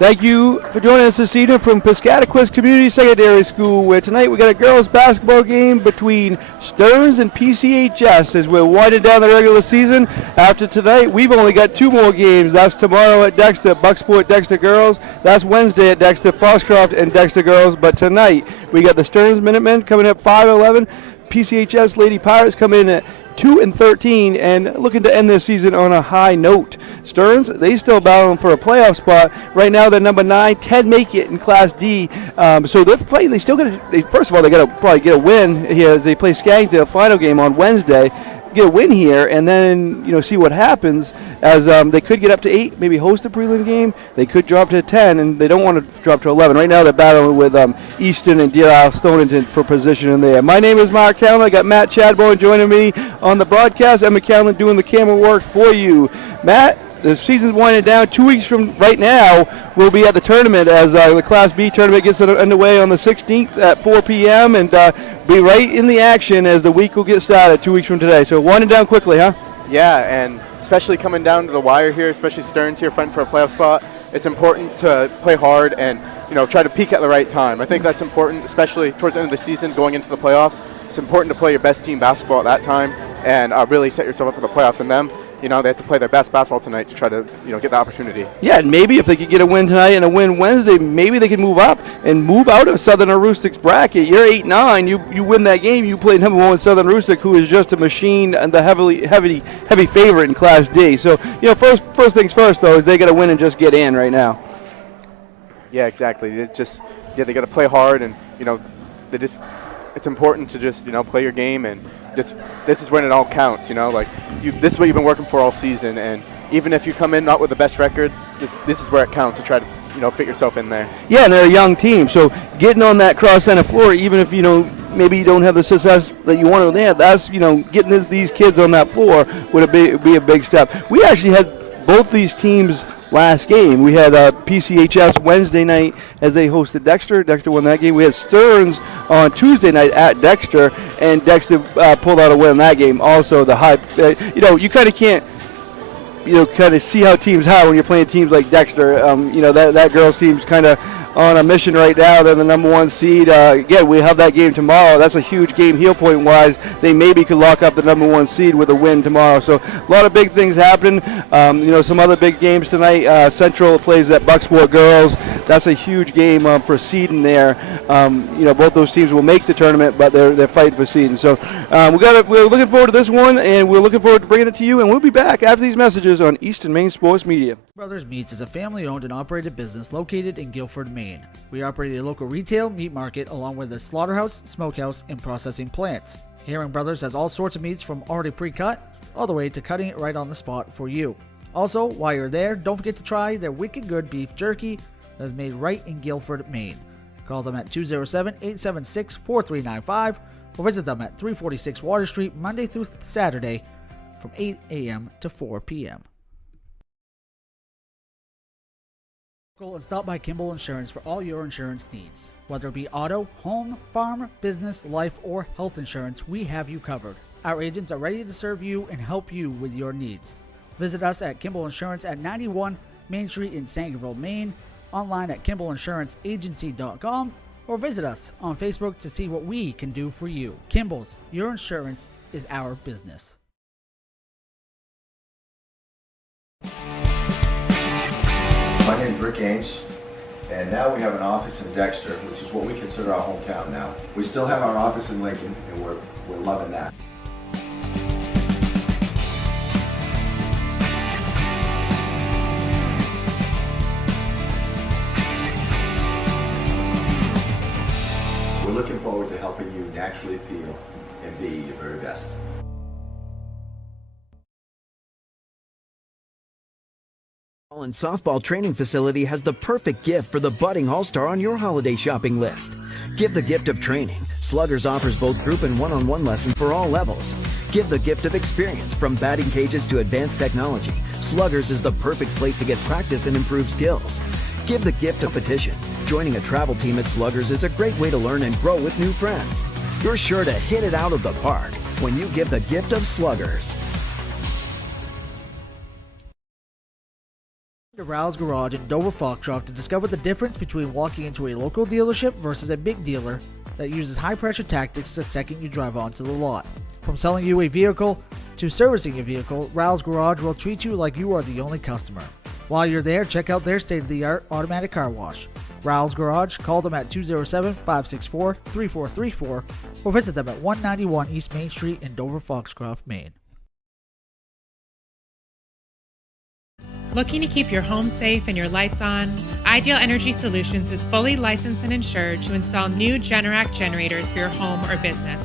Thank you for joining us this evening from Piscataquis Community Secondary School, where tonight we got a girls basketball game between Stearns and PCHS as we're winding down the regular season. After tonight, we've only got 2 more games. That's tomorrow at Dexter, Bucksport Dexter girls. That's Wednesday at Dexter, Foxcroft and Dexter girls. But tonight, we got the Stearns Minutemen coming up 5-11. PCHS Lady Pirates come in at 2-13 and looking to end their season on a high note. Stearns, they still battling for a playoff spot. Right now they're number 9, 10 make it in Class D. So they're playing. They still got to. First of all, they got to probably get a win here as they play Skaggs, their final game on Wednesday. Get a win here, and then see what happens. As they could get up to 8, maybe host a prelim game. They could drop to 10, and they don't want to drop to 11. Right now they're battling with Easton and Deer Isle Stonington for position in there. My name is Mark Callan. I got Matt Chadbourne joining me on the broadcast. Emma Callan doing the camera work for you. Matt, the season's winding down. 2 weeks from right now, we'll be at the tournament as the Class B tournament gets underway on the 16th at 4 p.m. and be right in the action as the week will get started 2 weeks from today. So winding down quickly, huh? Yeah, and especially coming down to the wire here, especially Stearns here fighting for a playoff spot, it's important to play hard and try to peak at the right time. I think that's important, especially towards the end of the season going into the playoffs. It's important to play your best team basketball at that time and really set yourself up for the playoffs. And them, they have to play their best basketball tonight to try to get the opportunity. Yeah, and maybe if they could get a win tonight and a win Wednesday, maybe they can move up and move out of Southern Aroostook's bracket. You're 8-9. You win that game. You play number 1 Southern Aroostook, who is just a machine and the heavy favorite in Class D. So first things first though is they got to win and just get in right now. Yeah, exactly. It's just they got to play hard and it's important to just play your game and. This is when it all counts, this is what you've been working for all season, and even if you come in not with the best record, this is where it counts to try to fit yourself in there. Yeah, and they're a young team, so getting on that cross center floor, even if maybe you don't have the success that you want there, that's getting these kids on that floor would be a big step. We actually had both these teams last game. We had PCHS Wednesday night as they hosted Dexter. Dexter won that game. We had Stearns on Tuesday night at Dexter, and Dexter pulled out a win in that game. Also, the high, you kind of can't, kind of see how teams are when you're playing teams like Dexter. That girls team's kind of on a mission right now. They're the number 1 seed. Again, we have that game tomorrow. That's a huge game heel point wise. They maybe could lock up the number 1 seed with a win tomorrow. So a lot of big things happening. Some other big games tonight. Central plays at Bucksport girls. That's a huge game for seeding there. Both those teams will make the tournament, but they're fighting for seeding. So we're looking forward to this one, and we're looking forward to bringing it to you. And we'll be back after these messages on Eastern Maine Sports Media. Brothers Meats is a family-owned and operated business located in Guilford, Maine. We operate a local retail meat market along with a slaughterhouse, smokehouse, and processing plants. Herring Brothers has all sorts of meats from already pre-cut all the way to cutting it right on the spot for you. Also, while you're there, don't forget to try their wicked good beef jerky that is made right in Guilford, Maine. Call them at 207-876-4395 or visit them at 346 Water Street Monday through Saturday from 8 a.m. to 4 p.m. And stop by Kimball Insurance for all your insurance needs. Whether it be auto, home, farm, business, life, or health insurance, we have you covered. Our agents are ready to serve you and help you with your needs. Visit us at Kimball Insurance at 91 Main Street in Sangerville, Maine, online at KimballInsuranceAgency.com, or visit us on Facebook to see what we can do for you. Kimball's, your insurance is our business. My name is Rick Ames, and now we have an office in Dexter, which is what we consider our hometown now. We still have our office in Lincoln, and we're loving that. We're looking forward to helping you naturally feel and be your very best. And softball training facility has the perfect gift for the budding all-star on your holiday shopping list. Give the gift of training. Sluggers offers both group and one-on-one lessons for all levels. Give the gift of experience from batting cages to advanced technology. Sluggers is the perfect place to get practice and improve skills. Give the gift of petition. Joining a travel team at Sluggers is a great way to learn and grow with new friends. You're sure to hit it out of the park when you give the gift of Sluggers. Rouse Garage in Dover Foxcroft to discover the difference between walking into a local dealership versus a big dealer that uses high-pressure tactics the second you drive onto the lot. From selling you a vehicle to servicing a vehicle, Rouse Garage will treat you like you are the only customer. While you're there, check out their state-of-the-art automatic car wash. Rouse Garage, call them at 207-564-3434 or visit them at 191 East Main Street in Dover Foxcroft, Maine. Looking to keep your home safe and your lights on? Ideal Energy Solutions is fully licensed and insured to install new Generac generators for your home or business.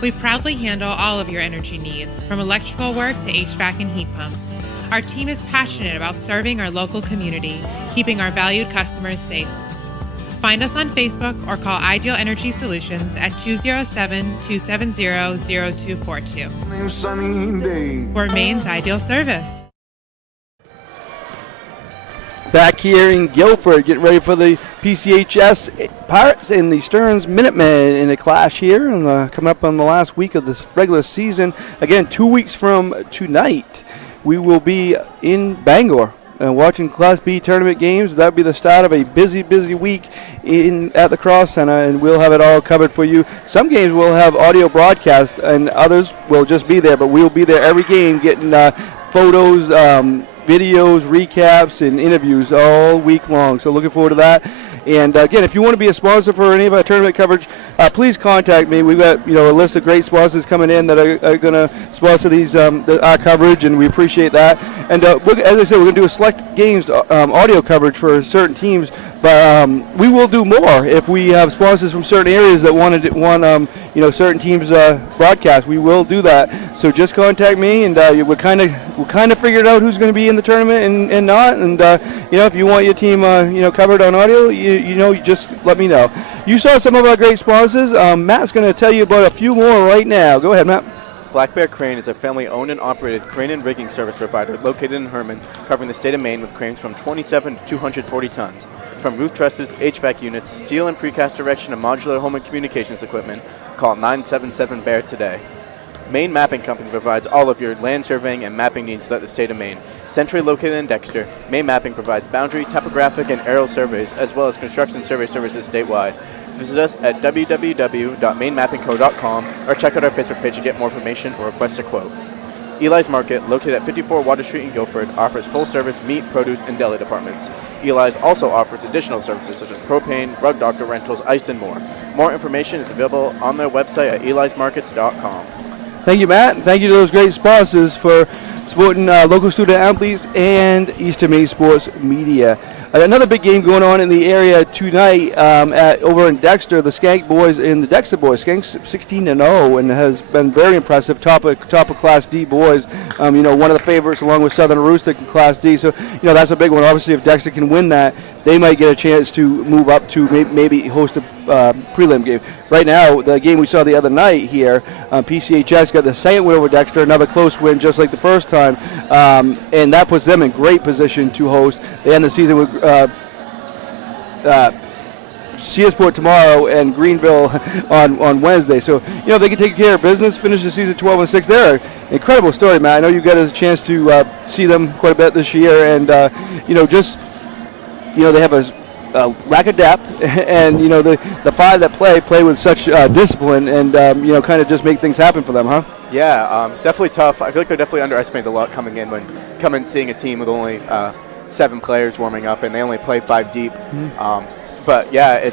We proudly handle all of your energy needs, from electrical work to HVAC and heat pumps. Our team is passionate about serving our local community, keeping our valued customers safe. Find us on Facebook or call Ideal Energy Solutions at 207-270-0242. We're Maine's ideal service. Back here in Guilford, getting ready for the PCHS Pirates and the Stearns Minutemen in a clash here, and coming up on the last week of this regular season. Again, 2 weeks from tonight, we will be in Bangor watching Class B tournament games. That'll be the start of a busy week at the Cross Center, and we'll have it all covered for you. Some games will have audio broadcast, and others will just be there, but we'll be there every game getting photos, videos, recaps, and interviews all week long. So looking forward to that. And again, if you want to be a sponsor for any of our tournament coverage, please contact me. We've got a list of great sponsors coming in that are going to sponsor these our coverage, and we appreciate that. And as I said, we're going to do a select games audio coverage for certain teams. But we will do more if we have sponsors from certain areas that want certain teams broadcast. We will do that. So just contact me, and we'll kind of figure out who's going to be in the tournament and not. And if you want your team covered on audio, you just let me know. You saw some of our great sponsors. Matt's going to tell you about a few more right now. Go ahead, Matt. Black Bear Crane is a family-owned and operated crane and rigging service provider located in Herman, covering the state of Maine with cranes from 27 to 240 tons. From roof trusses, HVAC units, steel and precast erection, and modular home and communications equipment, call 977-BEAR today. Maine Mapping Company provides all of your land surveying and mapping needs throughout the state of Maine. Centrally located in Dexter, Maine Mapping provides boundary, topographic, and aerial surveys, as well as construction survey services statewide. Visit us at www.mainemappingco.com or check out our Facebook page to get more information or request a quote. Eli's Market, located at 54 Water Street in Guilford, offers full-service meat, produce, and deli departments. Eli's also offers additional services such as propane, rug doctor rentals, ice, and more. More information is available on their website at elismarkets.com. Thank you, Matt, and thank you to those great sponsors for supporting local student athletes and Eastern Maine Sports Media. Another big game going on in the area tonight over in Dexter. The Skank boys and the Dexter boys. Skank's 16-0 and has been very impressive. Top of Class D boys. One of the favorites along with Southern Aroostook in Class D. So that's a big one. Obviously, if Dexter can win that, they might get a chance to move up to maybe host a prelim game. Right now, the game we saw the other night here, PCHS got the second win over Dexter, another close win just like the first time, and that puts them in great position to host. They end the season with Searsport tomorrow and Greenville on Wednesday. So, they can take care of business, finish the season 12-6. They're an incredible story, Matt. I know you got a chance to see them quite a bit this year, and, they have a lack of depth, and, the five that play with such discipline and, kind of just make things happen for them, huh? Yeah, definitely tough. I feel like they're definitely underestimated a lot coming seeing a team with only 7 players warming up, and they only play 5 deep. But yeah,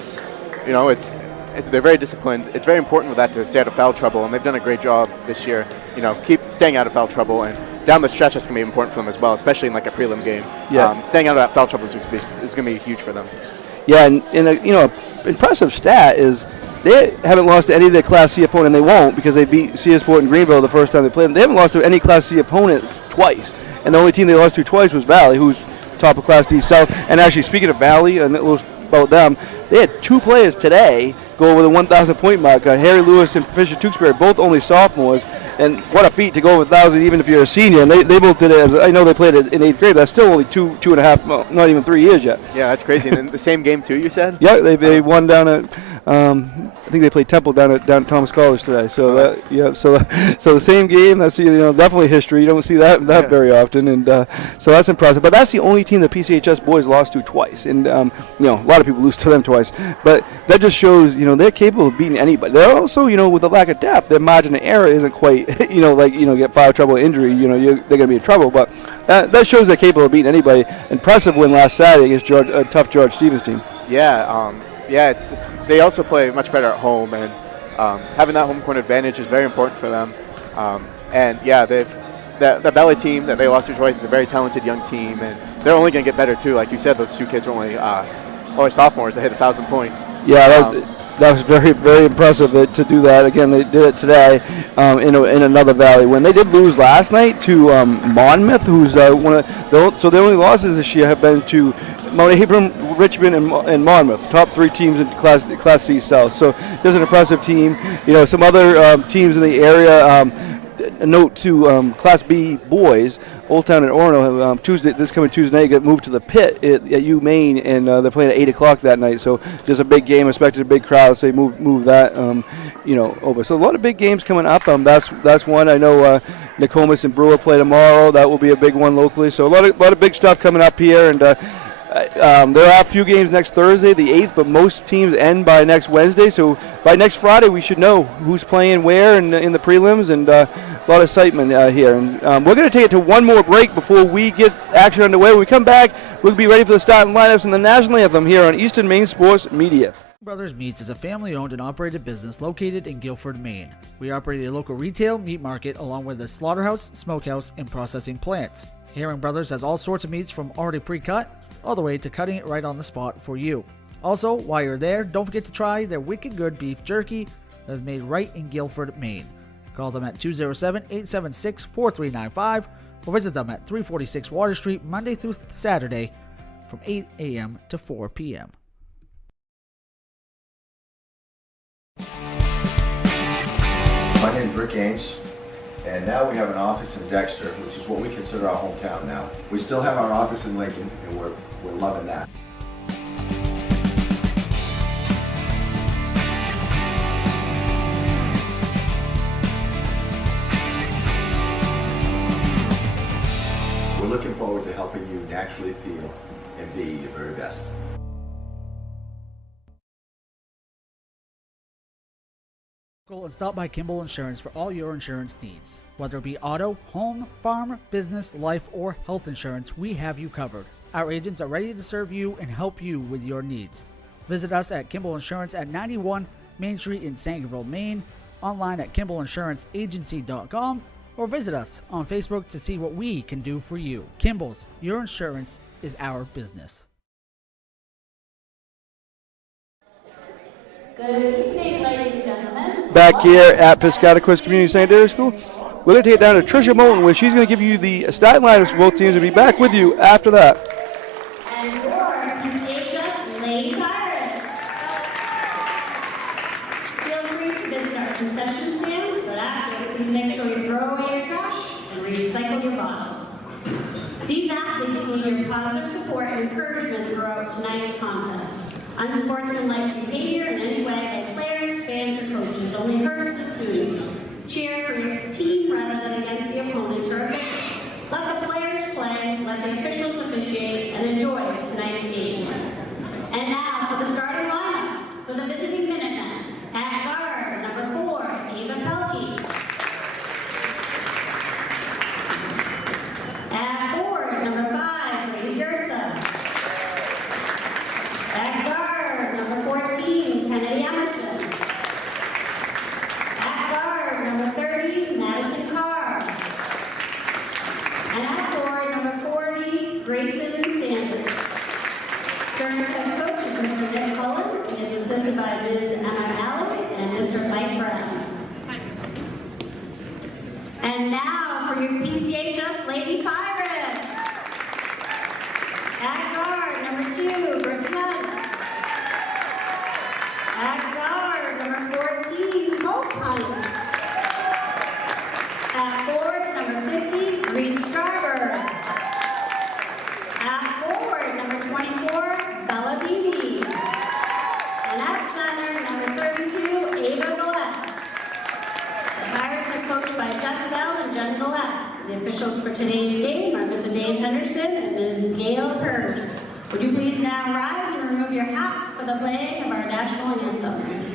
they're very disciplined. It's very important with that to stay out of foul trouble, and they've done a great job this year. Keep staying out of foul trouble, and down the stretch that's going to be important for them as well, especially in like a prelim game. Yeah. Staying out of that foul trouble is going to be huge for them. Yeah, and a impressive stat is they haven't lost to any of their Class C opponent. They won't, because they beat Searsport and Greenville the first time they played them. They haven't lost to any Class C opponents twice, and the only team they lost to twice was Valley, who's top of Class D South. And actually, speaking of Valley, and it was about them, they had 2 players today go over the 1,000-point mark. Harry Lewis and Fisher Tewksbury, both only sophomores. And what a feat to go over 1,000 even if you're a senior. And they both did it I know they played it in 8th grade, but that's still only two and a half, not even 3 years yet. Yeah, that's crazy. And in the same game too, you said? Yeah, they won down at I think they played Temple down at Thomas College today. So so the same game. That's definitely history. You don't see that very often, and so that's impressive. But that's the only team the PCHS boys lost to twice, and a lot of people lose to them twice. But that just shows they're capable of beating anybody. They're also with the lack of depth, their margin of error isn't quite get foul trouble, injury. They're going to be in trouble. But that shows they're capable of beating anybody. Impressive win last Saturday against a tough George Stevens team. Yeah, it's just, they also play much better at home, and having that home court advantage is very important for them. The Valley team that they lost to twice is a very talented young team, and they're only going to get better too. Like you said, those two kids are only sophomores. They hit 1,000 points. Yeah, that was very, very impressive to do that. Again, they did it today in another Valley win. They did lose last night to Monmouth, who's one of so the only losses this year have been to Mount Abram, Richmond, and Monmouth, top three teams in Class C South. So there's an impressive team. Some other teams in the area. A note to Class B boys, Old Town and Orono, this coming Tuesday night, get moved to the pit at UMaine, and they're playing at 8 o'clock that night. So just a big game, expected a big crowd, so they move that over. So a lot of big games coming up. That's one. I know Nokomis and Brewer play tomorrow. That will be a big one locally. So a lot of big stuff coming up here, and there are a few games next Thursday, the 8th, but most teams end by next Wednesday. So by next Friday, we should know who's playing where in the prelims, and a lot of excitement here. And we're going to take it to one more break before we get action underway. When we come back, we'll be ready for the starting lineups and the national anthem here on Eastern Maine Sports Media. Brothers Meats is a family-owned and operated business located in Guilford, Maine. We operate a local retail meat market along with a slaughterhouse, smokehouse, and processing plants. Herring Brothers has all sorts of meats from already pre-cut all the way to cutting it right on the spot for you. Also, while you're there, don't forget to try their wicked good beef jerky that is made right in Guilford, Maine. Call them at 207-876-4395 or visit them at 346 Water Street Monday through Saturday from 8 a.m. to 4 p.m. My name is Rick Ames, and now we have an office in Dexter, which is what we consider our hometown now. We still have our office in Lincoln, and we're loving that. We're looking forward to helping you naturally feel and be your very best. And stop by Kimball Insurance for all your insurance needs. Whether it be auto, home, farm, business, life, or health insurance, we have you covered. Our agents are ready to serve you and help you with your needs. Visit us at Kimball Insurance at 91 Main Street in Sangerville, Maine, online at KimballInsuranceAgency.com, or visit us on Facebook to see what we can do for you. Kimball's, your insurance is our business. Good evening, ladies and gentlemen. Back here at Piscataquis Community Secondary School, we're going to take it down to Tricia Moulton, where she's going to give you the starting lineups for both teams, and be back with you after that. And your PCHS Lady Pirates. Feel free to visit our concession stand, but after, please make sure you throw away your trash and recycle your bottles. These athletes need your positive support and encouragement throughout tonight's contest. Unsportsmanlike behavior in any way by players, fans, or coaches only hurts the students. Cheer for your team rather than against the opponents or officials. Let the players play, let the officials officiate, and enjoy tonight's game. And now for the starting lineups for the visiting Minutemen. At guard, number 4, Ava Pelkey. At forward, number 5, Lady Gersa. At guard, number 14, Kennedy Emerson. At guard, number 30, Madison Carr. And at forward, number 40, Grayson Sanders. Stearns head coach is Mr. Nick Cullen. He is assisted by Ms. Emma Allen and Mr. Mike Brown. And now for your PCHS Lady Pirates. At guard, number 2, Brittany Hunt. At guard, number 14, Hope Hunt. At forward, number 50, Reese Stryber. At forward, number 24, Bella Beebe. And at center, number coached by Jess Bell and Jen Gillette. The officials for today's game are Mr. Dave Henderson and Ms. Gail Purse. Would you please now rise and remove your hats for the playing of our national anthem?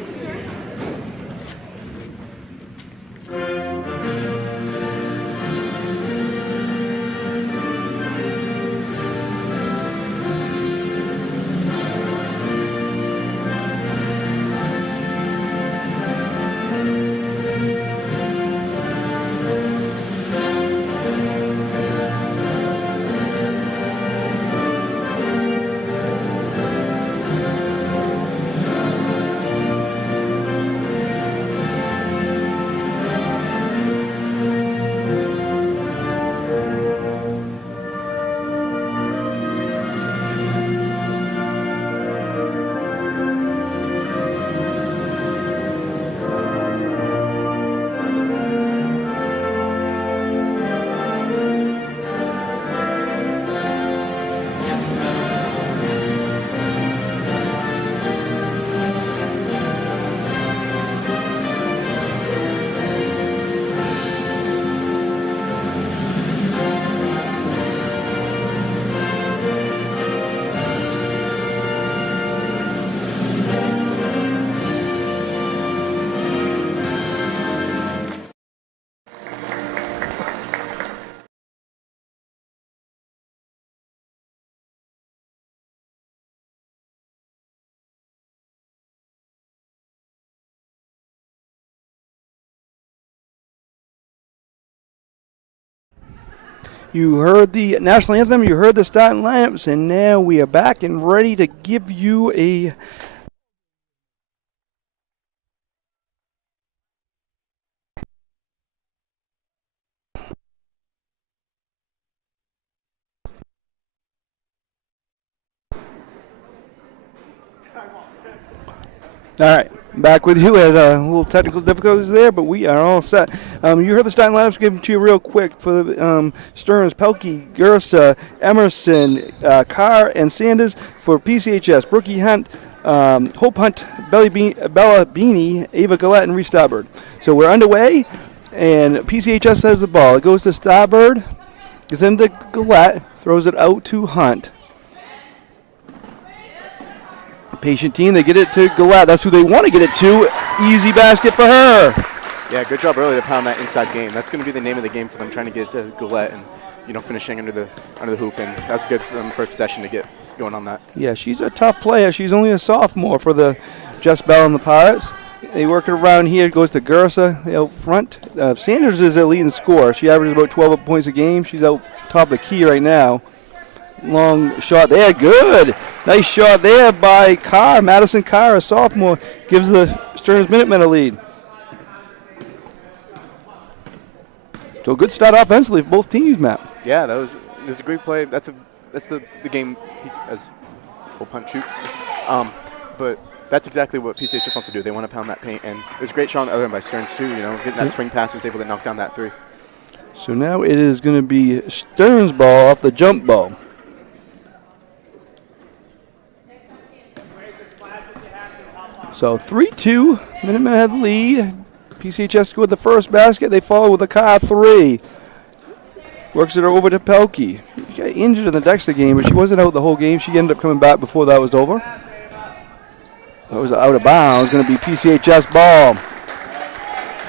You heard the national anthem, you heard the starting lineups, and now we are back and ready to give you a All right, back with you. Had a little technical difficulties there, but we are all set. You heard the starting lineups. Give them to you real quick for the Stearns, Pelkey, Gersa, Emerson, Carr, and Sanders. For PCHS, Brookie Hunt, Hope Hunt, Bella Beanie, Ava Gillette, and Reese Starbird. So we're underway, and PCHS has the ball. It goes to Starbird, gets into Gillette, throws it out to Hunt. Patient team, they get it to Gillette. That's who they want to get it to. Easy basket for her. Yeah, good job early to pound that inside game. That's going to be the name of the game for them, trying to get it to Gillette and finishing under the hoop. And that's good for them first possession to get going on that. Yeah, she's a tough player. She's only a sophomore for the Jess Bell and the Pirates. They work it around here. It goes to Gersa out front. Sanders is a leading scorer. She averages about 12 points a game. She's out top of the key right now. Long shot there, good. Nice shot there by Carr. Madison Carr, a sophomore, gives the Stearns Minutemen a lead. So good start offensively for both teams, Matt. Yeah, it was a great play. That's the game piece as Hope Hunt shoots. But that's exactly what PCHS wants to do. They want to pound that paint, and it was a great shot on the other end by Stearns too. Getting that swing pass, was able to knock down that three. So now it is going to be Stearns ball off the jump ball. So 3-2, Minutemen have the lead. PCHS scored the first basket. They follow with a Carr three. Works it over to Pelkey. She got injured in the Dexter game, but she wasn't out the whole game. She ended up coming back before that was over. That was out of bounds. Going to be PCHS ball.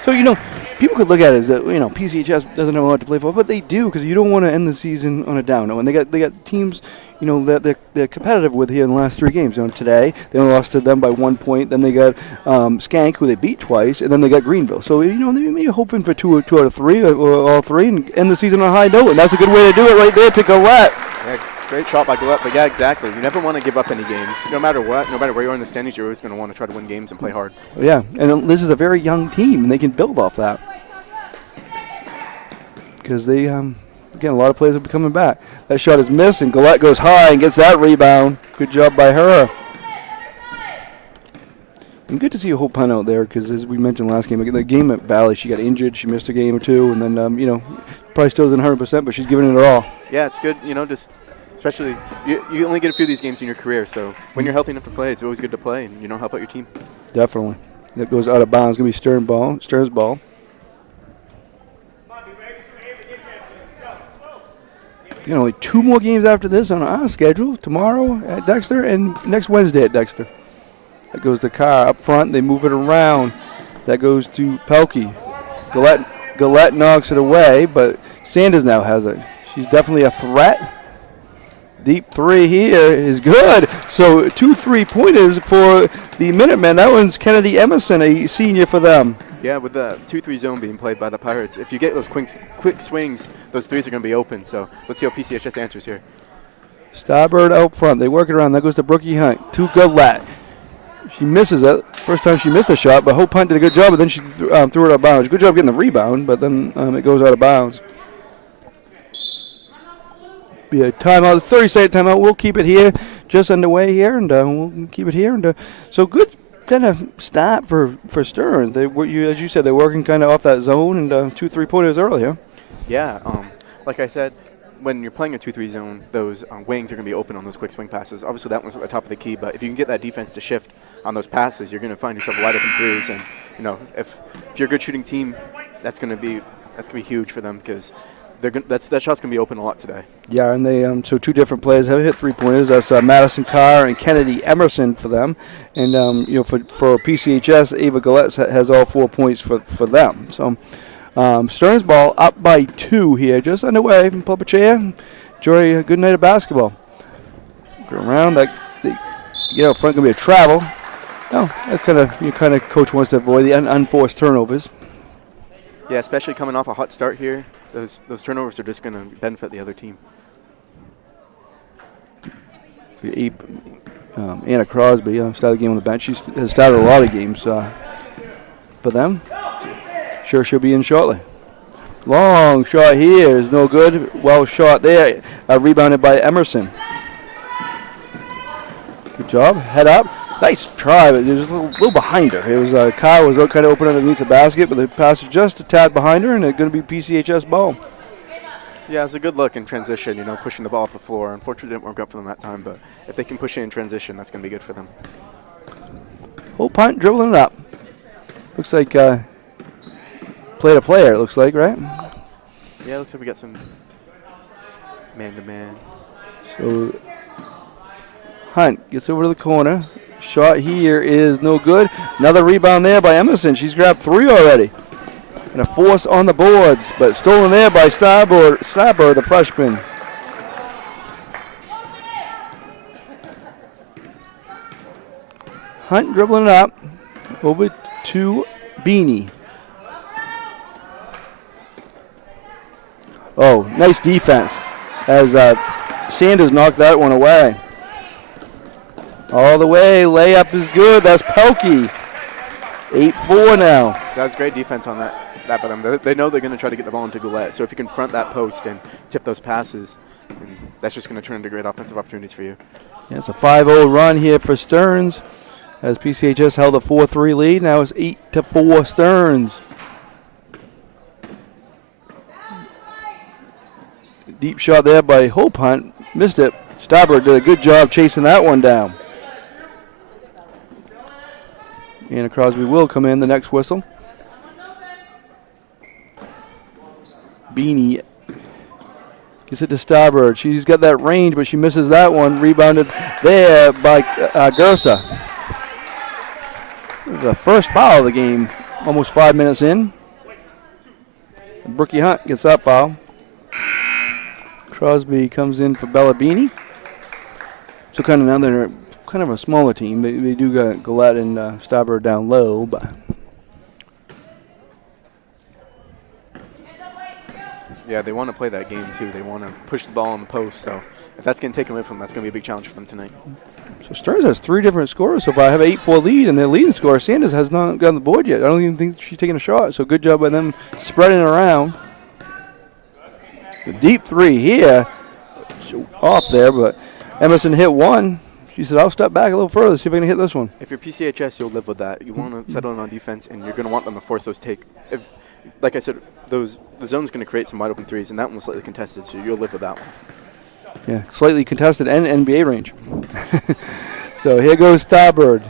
So, people could look at it as that, PCHS doesn't have a lot to play for, but they do, because you don't want to end the season on a down note. And they got teams, that they're competitive with here in the last three games. Today they only lost to them by 1 point. Then they got Skank, who they beat twice, and then they got Greenville. So they may be hoping for two out of three, or all three, and end the season on a high note. And that's a good way to do it right there to Gillette. Yeah, great shot by Gillette, but yeah, exactly. You never want to give up any games. No matter what, no matter where you are in the standings, you're always going to want to try to win games and play hard. Yeah, and this is a very young team, and they can build off that. Because they, again, a lot of players will be coming back. That shot is missed, and Gillette goes high and gets that rebound. Good job by her. And good to see a Hope Hunt out there, because as we mentioned last game, the game at Valley, she got injured. She missed a game or two, and then, probably still isn't 100%, but she's giving it her all. Yeah, it's good, just especially, you only get a few of these games in your career, so when you're healthy enough to play, it's always good to play, and, help out your team. Definitely. That goes out of bounds. It's going to be Stearns ball. only 2 more games after this on our schedule. Tomorrow at Dexter and next Wednesday at Dexter. That goes to Carr up front. They move it around. That goes to Pelkey. Gillette knocks it away, but Sanders now has it. She's definitely a threat. Deep 3 here is good. So 2 3-pointers for the Minutemen. That one's Kennedy Emerson, a senior for them. Yeah, with the 2-3 zone being played by the Pirates, if you get those quick swings, those threes are going to be open. So let's see how PCHS answers here. Starboard out front. They work it around. That goes to Brookie Hunt. To Gillette. She misses it. First time she missed a shot, but Hope Hunt did a good job, but then she threw it out of bounds. Good job getting the rebound, but then it goes out of bounds. Be a timeout, 30-second timeout. We'll keep it here, just underway here, and we'll keep it here. And so good kind of start for Stearns. They as you said, they're working kind of off that zone and 2 3-pointers earlier. Yeah, like I said, when you're playing a 2-3 zone, those wings are going to be open on those quick swing passes. Obviously, that one's at the top of the key, but if you can get that defense to shift on those passes, you're going to find yourself wide open threes. And if you're a good shooting team, that's going to be huge for them because that shot's going to be open a lot today. Yeah, and they so 2 different players have hit 3-pointers. That's Madison Carr and Kennedy Emerson for them. And for PCHS, Ava Gillette has all 4 points for them. So Stearns ball up by 2 here, just underway. Pull up a chair, enjoy a good night of basketball. Go around that. Front gonna be a travel. No, that's kind of coach wants to avoid the unforced turnovers. Yeah, especially coming off a hot start here. Those turnovers are just going to benefit the other team. Anna Crosby started the game on the bench. She has started a lot of games for them. Sure she'll be in shortly. Long shot here is no good. Well shot there. Rebounded by Emerson. Good job. Head up. Nice try, but it was a little behind her. It was Kyle was kind of open underneath the basket, but the pass was just a tad behind her, and it's going to be PCHS ball. Yeah, it was a good look in transition, pushing the ball up the floor. Unfortunately, it didn't work out for them that time, but if they can push it in transition, that's going to be good for them. Hope Hunt dribbling it up. Looks like player, it looks like, right? Yeah, it looks like we got some man-to-man. So Hunt gets over to the corner. Shot here is no good. Another rebound there by Emerson. She's grabbed 3 already. And a force on the boards, but stolen there by Starboard, the freshman. Hunt dribbling it up over to Beanie. Oh, nice defense as Sanders knocked that one away. All the way, layup is good. That's Pelkey. 8-4 now. That was great defense on that by them. They know they're going to try to get the ball into Goulet. So if you can front that post and tip those passes, that's just going to turn into great offensive opportunities for you. Yeah, it's a 5-0 run here for Stearns as PCHS held a 4-3 lead. Now it's 8-4 Stearns. Deep shot there by Hope Hunt. Missed it. Starboard did a good job chasing that one down. Anna Crosby will come in the next whistle. Beanie gets it to Starboard. She's got that range, but she misses that one. Rebounded there by Gersa. The first foul of the game, almost 5 minutes in. Brookie Hunt gets that foul. Crosby comes in for Bella Beanie. So kind of now they're kind of a smaller team. They do got Gillette and Starboard down low, but yeah, they want to play that game too. They want to push the ball on the post. So if that's going to take them away from them, that's going to be a big challenge for them tonight. So Stearns has 3 different scorers so far. I have an 8-4 lead, and their leading scorer Sanders has not gotten the board yet. I don't even think she's taking a shot. So good job by them spreading it around. The deep 3 here, off there, but Emerson hit one. She said, I'll step back a little further, see if I can hit this one. If you're PCHS, you'll live with that. You want to settle in on defense, and you're going to want them to force those like I said, the zone's going to create some wide open threes, and that one was slightly contested, so you'll live with that one. Yeah, slightly contested and NBA range. So here goes Starboard.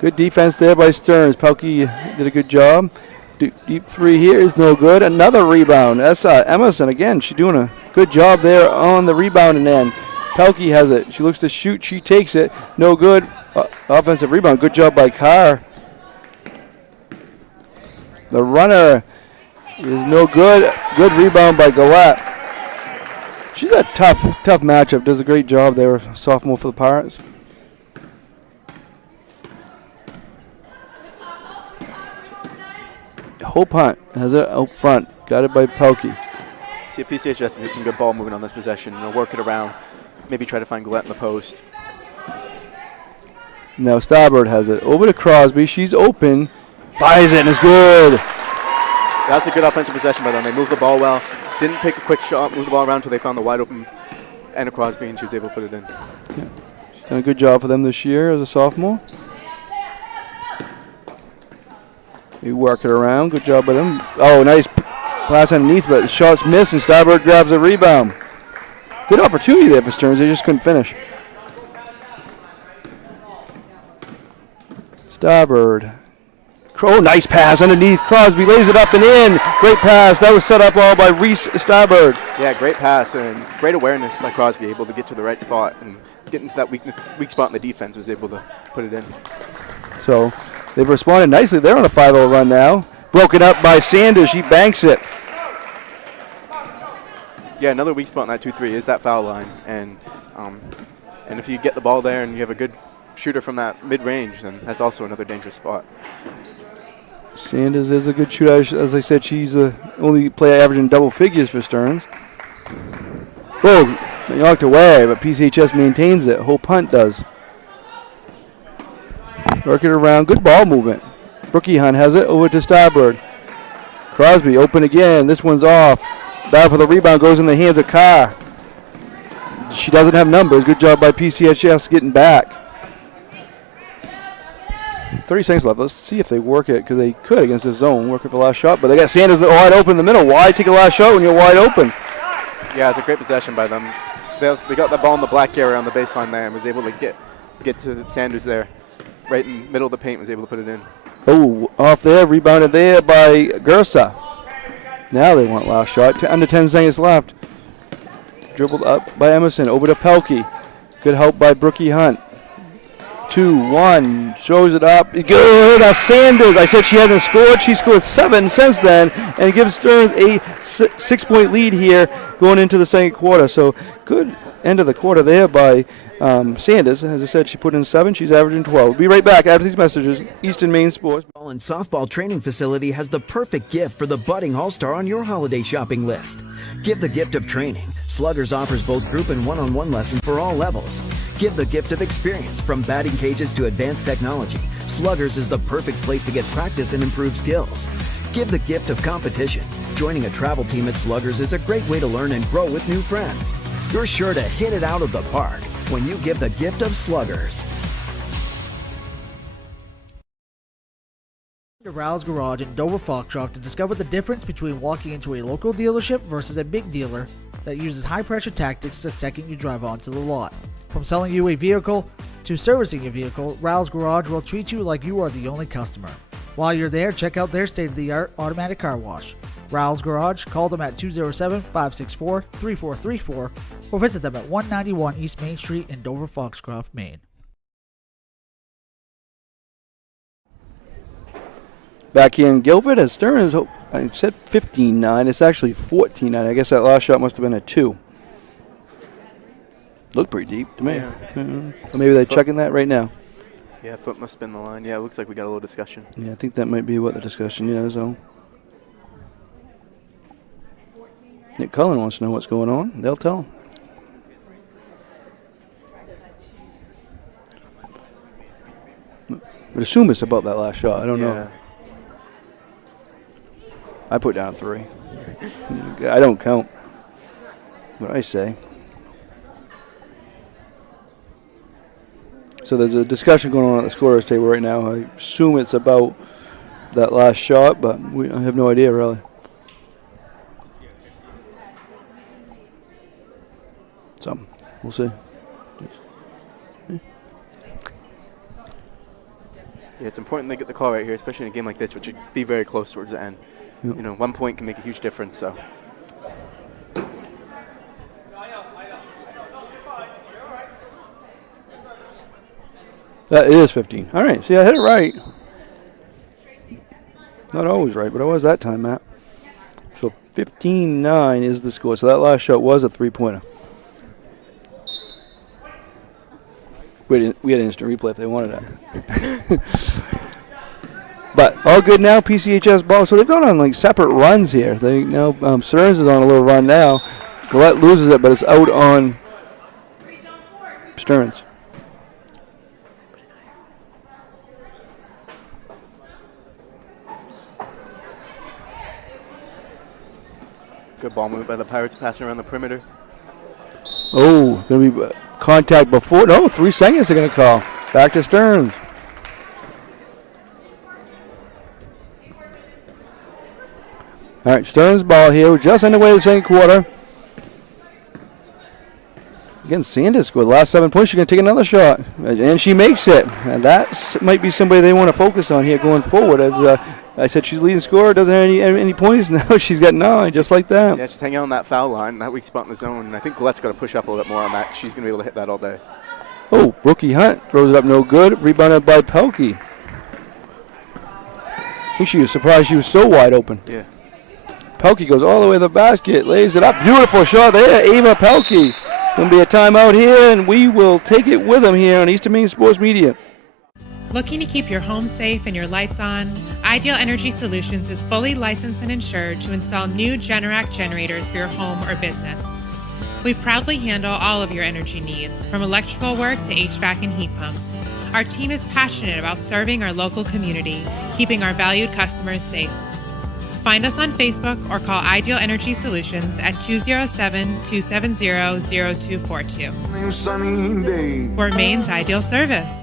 Good defense there by Stearns. Pelkey did a good job. Deep three here is no good. Another rebound. That's Emerson again. She's doing a good job there on the rebounding end. Pelkey has it. She looks to shoot. She takes it. No good. Offensive rebound. Good job by Carr. The runner is no good. Good rebound by Gillette. She's a tough matchup. Does a great job there. Sophomore for the Pirates. Hope Hunt has it out front. Got it by Pelkey. See if PCHS can get some good ball movement on this possession. Work it around. Maybe try to find Gillette in the post. Now Starboard has it. Over to Crosby. She's open. Fires it and it's good. That's a good offensive possession by them. They moved the ball well. Didn't take a quick shot. Moved the ball around until they found the wide open end of Crosby and she was able to put it in. Yeah. She's done a good job for them this year as a sophomore. You work it around. Good job by them. Oh, nice pass underneath, but the shot's missed, and Starboard grabs a rebound. Good opportunity there for Stearns. They just couldn't finish. Starboard. Oh, nice pass underneath. Crosby lays it up and in. Great pass. That was set up all by Reese Starboard. Yeah, great pass and great awareness by Crosby, able to get to the right spot and get into that weak spot in the defense, was able to put it in. So they've responded nicely. They're on a 5-0 run now. Broken up by Sanders. She banks it. Yeah, another weak spot in that 2-3 is that foul line. And if you get the ball there and you have a good shooter from that mid-range, then that's also another dangerous spot. Sanders is a good shooter. As I said, she's the only player averaging double figures for Stearns. Oh, knocked away, but PCHS maintains it. Whole punt does. Work it around. Good ball movement. Brookie Hunt has it over to Starboard. Crosby open again. This one's off. Battle for the rebound goes in the hands of Carr. She doesn't have numbers. Good job by PCHS getting back. 30 seconds left. Let's see if they work it, because they could against this zone. Work with the last shot, but they got Sanders wide open in the middle. Why take a last shot when you're wide open? Yeah, it's a great possession by them. They got the ball in the black area on the baseline there and was able to get to Sanders there. Right in the middle of the paint, was able to put it in. Oh, off there, rebounded there by Gersa. Now they want last shot. Under 10 seconds left. Dribbled up by Emerson, over to Pelkey. Good help by Brookie Hunt. 2-1, shows it up. Good, Sanders. I said she hasn't scored. She scored 7 since then, and gives Stearns a 6-point lead here going into the second quarter. So good end of the quarter there by Sanders. As I said, she put in 7. She's averaging 12. We'll be right back after these messages. Eastern Maine Sports. Baseball and softball training facility has the perfect gift for the budding all-star on your holiday shopping list. Give the gift of training. Sluggers offers both group and one-on-one lessons for all levels. Give the gift of experience. From batting cages to advanced technology, Sluggers is the perfect place to get practice and improve skills. Give the gift of competition. Joining a travel team at Sluggers is a great way to learn and grow with new friends. You're sure to hit it out of the park when you give the gift of Sluggers. To Rouse Garage in Dover Foxtrot to discover the difference between walking into a local dealership versus a big dealer that uses high-pressure tactics the second you drive onto the lot. From selling you a vehicle to servicing your vehicle, Rouse Garage will treat you like you are the only customer. While you're there, check out their state-of-the-art automatic car wash. Rouse Garage, call them at 207-564-3434 or visit them at 191 East Main Street in Dover Foxcroft, Maine. Back here in Guilford, as Stearns, I said 15-9. It's actually 14-9. I guess that last shot must have been a 2. Looked pretty deep to me. Yeah. Or maybe they're checking that right now. Yeah, foot must have been the line. Yeah, it looks like we got a little discussion. Yeah, I think that might be what the discussion is. So Nick Cullen wants to know what's going on. They'll tell him. But assume it's about that last shot. I don't know. I put down 3. I don't count what I say. So there's a discussion going on at the scorer's table right now. I assume it's about that last shot, but I have no idea really. So we'll see. Yeah, it's important they get the call right here, especially in a game like this, which would be very close towards the end. Yep. 1 point can make a huge difference. So. That is 15. All right, see, I hit it right. Not always right, but I was that time, Matt. So 15-9 is the score. So that last shot was a three-pointer. We had an instant replay if they wanted that. But all good now, PCHS ball. So they've gone on like separate runs here. They now Stearns is on a little run now. Gillette loses it, but it's out on Stearns. Good ball movement by the Pirates, passing around the perimeter. Oh, going to be contact before. No, 3 seconds they're going to call. Back to Stearns. All right, Stearns ball here. We're just underway the second quarter. Again, Sanders scored the last 7 points. She's going to take another shot. And she makes it. And that might be somebody they want to focus on here going forward. As I said, she's leading scorer, doesn't have any points. Now she's got 9, just like that. Yeah, she's hanging out on that foul line, that weak spot in the zone. And I think Gillette's got to push up a little bit more on that. She's going to be able to hit that all day. Oh, Brookie Hunt throws it up no good. Rebounded by Pelkey. I think she was surprised she was so wide open. Yeah. Pelkey goes all the way to the basket, lays it up. Beautiful shot there, Ava Pelkey. Going to be a timeout here, and we will take it with them here on Eastern Maine Sports Media. Looking to keep your home safe and your lights on? Ideal Energy Solutions is fully licensed and insured to install new Generac generators for your home or business. We proudly handle all of your energy needs, from electrical work to HVAC and heat pumps. Our team is passionate about serving our local community, keeping our valued customers safe. Find us on Facebook or call Ideal Energy Solutions at 207-270-0242. For Maine's Ideal Service.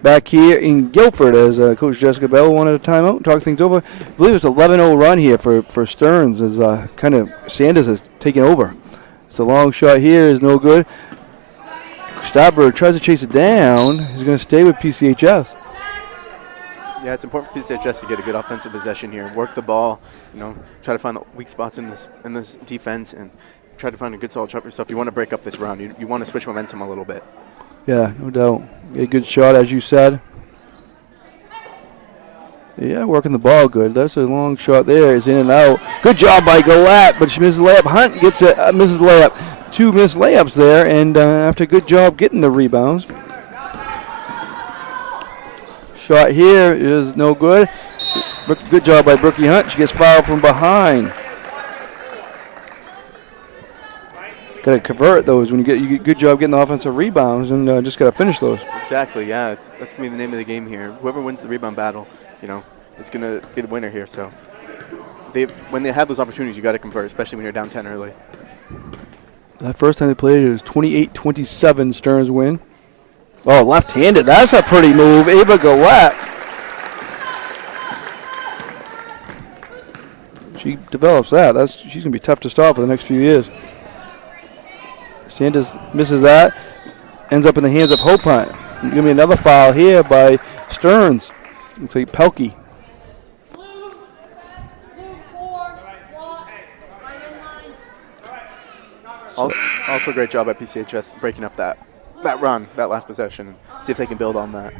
Back here in Guilford as Coach Jessica Bell wanted a timeout, talk things over. I believe it's an 11-0 run here for Stearns as kind of Sanders has taken over. It's a long shot here, is no good. Stadberg tries to chase it down. He's going to stay with PCHS. Yeah, it's important for PCHS to get a good offensive possession here. Work the ball, try to find the weak spots in this defense, and try to find a good solid shot for yourself. You want to break up this round. You want to switch momentum a little bit. Yeah, no doubt. A good shot, as you said. Yeah, working the ball good. That's a long shot there. Is in and out. Good job by Gillette, but she misses the layup. Hunt gets it, misses the layup. 2 missed layups there, and after a good job getting the rebounds. Shot here is no good. Good job by Brookie Hunt. She gets fouled from behind. Got to convert those when you get good job getting the offensive rebounds, and just got to finish those. Exactly, yeah. That's going to be the name of the game here. Whoever wins the rebound battle, is going to be the winner here. So when they have those opportunities, you got to convert, especially when you're down 10 early. That first time they played, it was 28-27 Stearns win. Oh, left-handed. That's a pretty move. Ava Gillette. She develops that. She's going to be tough to stop for the next few years. Sanders misses that. Ends up in the hands of Hope Hunt. Going to be another foul here by Stearns. It's like Pelkey. Also great job by PCHS breaking up that run, that last possession, and see if they can build on that.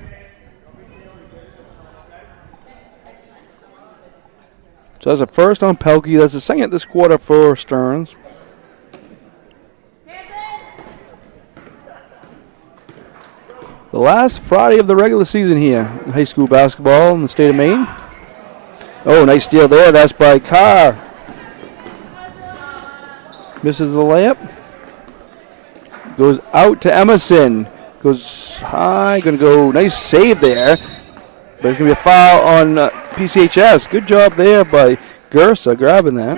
So that's a first on Pelkey. That's the second this quarter for Stearns. The last Friday of the regular season here in high school basketball in the state of Maine. Oh, nice steal there. That's by Carr. Misses the layup. Goes out to Emerson. Goes high. Going to go. Nice save there. But it's going to be a foul on PCHS. Good job there by Gersa grabbing that.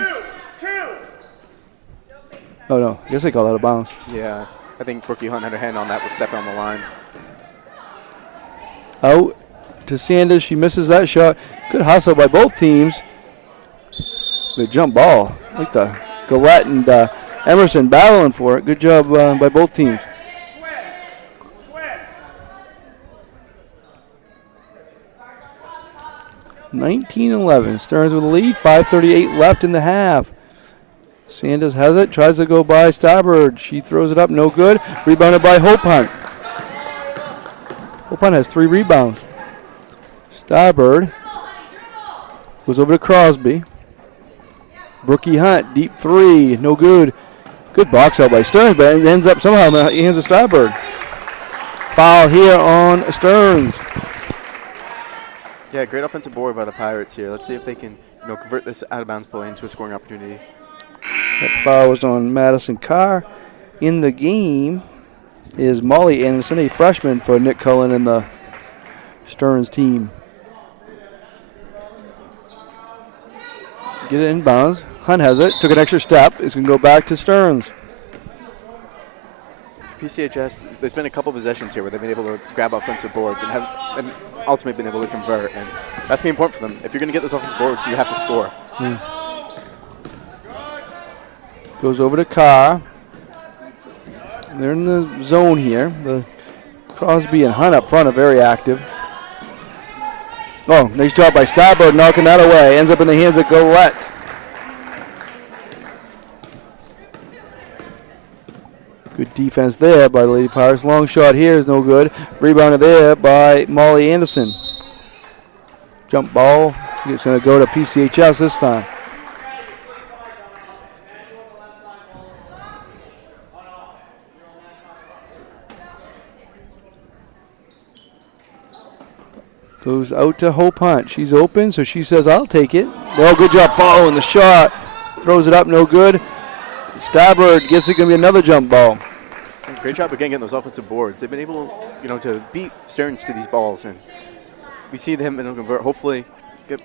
Oh, no. I guess they call that a bounce. Yeah. I think Brookie Hunt had her hand on that with stepping on the line. Out to Sanders. She misses that shot. Good hustle by both teams. The jump ball. I like the Gillette and Emerson battling for it. Good job by both teams. 19-11. Stearns with the lead. 5:38 left in the half. Sanders has it. Tries to go by Starbird. She throws it up. No good. Rebounded by Hope Hunt. Hope Hunt has 3 rebounds. Starbird goes over to Crosby. Brookie Hunt, deep 3, no good. Good box out by Stearns, but it ends up somehow in the hands of Starbird. Foul here on Stearns. Yeah, great offensive board by the Pirates here. Let's see if they can, convert this out-of-bounds play into a scoring opportunity. That foul was on Madison Carr. In the game is Molly Anderson, a freshman for Nick Cullen and the Stearns team. Get it inbounds. Hunt has it. Took an extra step. It's going to go back to Stearns. PCHS, there's been a couple possessions here where they've been able to grab offensive boards and ultimately been able to convert. And that's been important for them. If you're going to get those offensive boards, you have to score. Goes over to Carr. They're in the zone here. The Crosby and Hunt up front are very active. Oh, nice job by Starbird knocking that away. Ends up in the hands of Golette. Good defense there by the Lady Pirates. Long shot here is no good. Rebounded there by Molly Anderson. Jump ball. It's going to go to PCHS this time. Goes out to Hope Hunt. She's open, so she says, I'll take it. Well, good job following the shot. Throws it up, no good. Starbird gets it, going to be another jump ball. Great job again getting those offensive boards. They've been able, to beat Stearns to these balls, and we see them able to convert. Hopefully,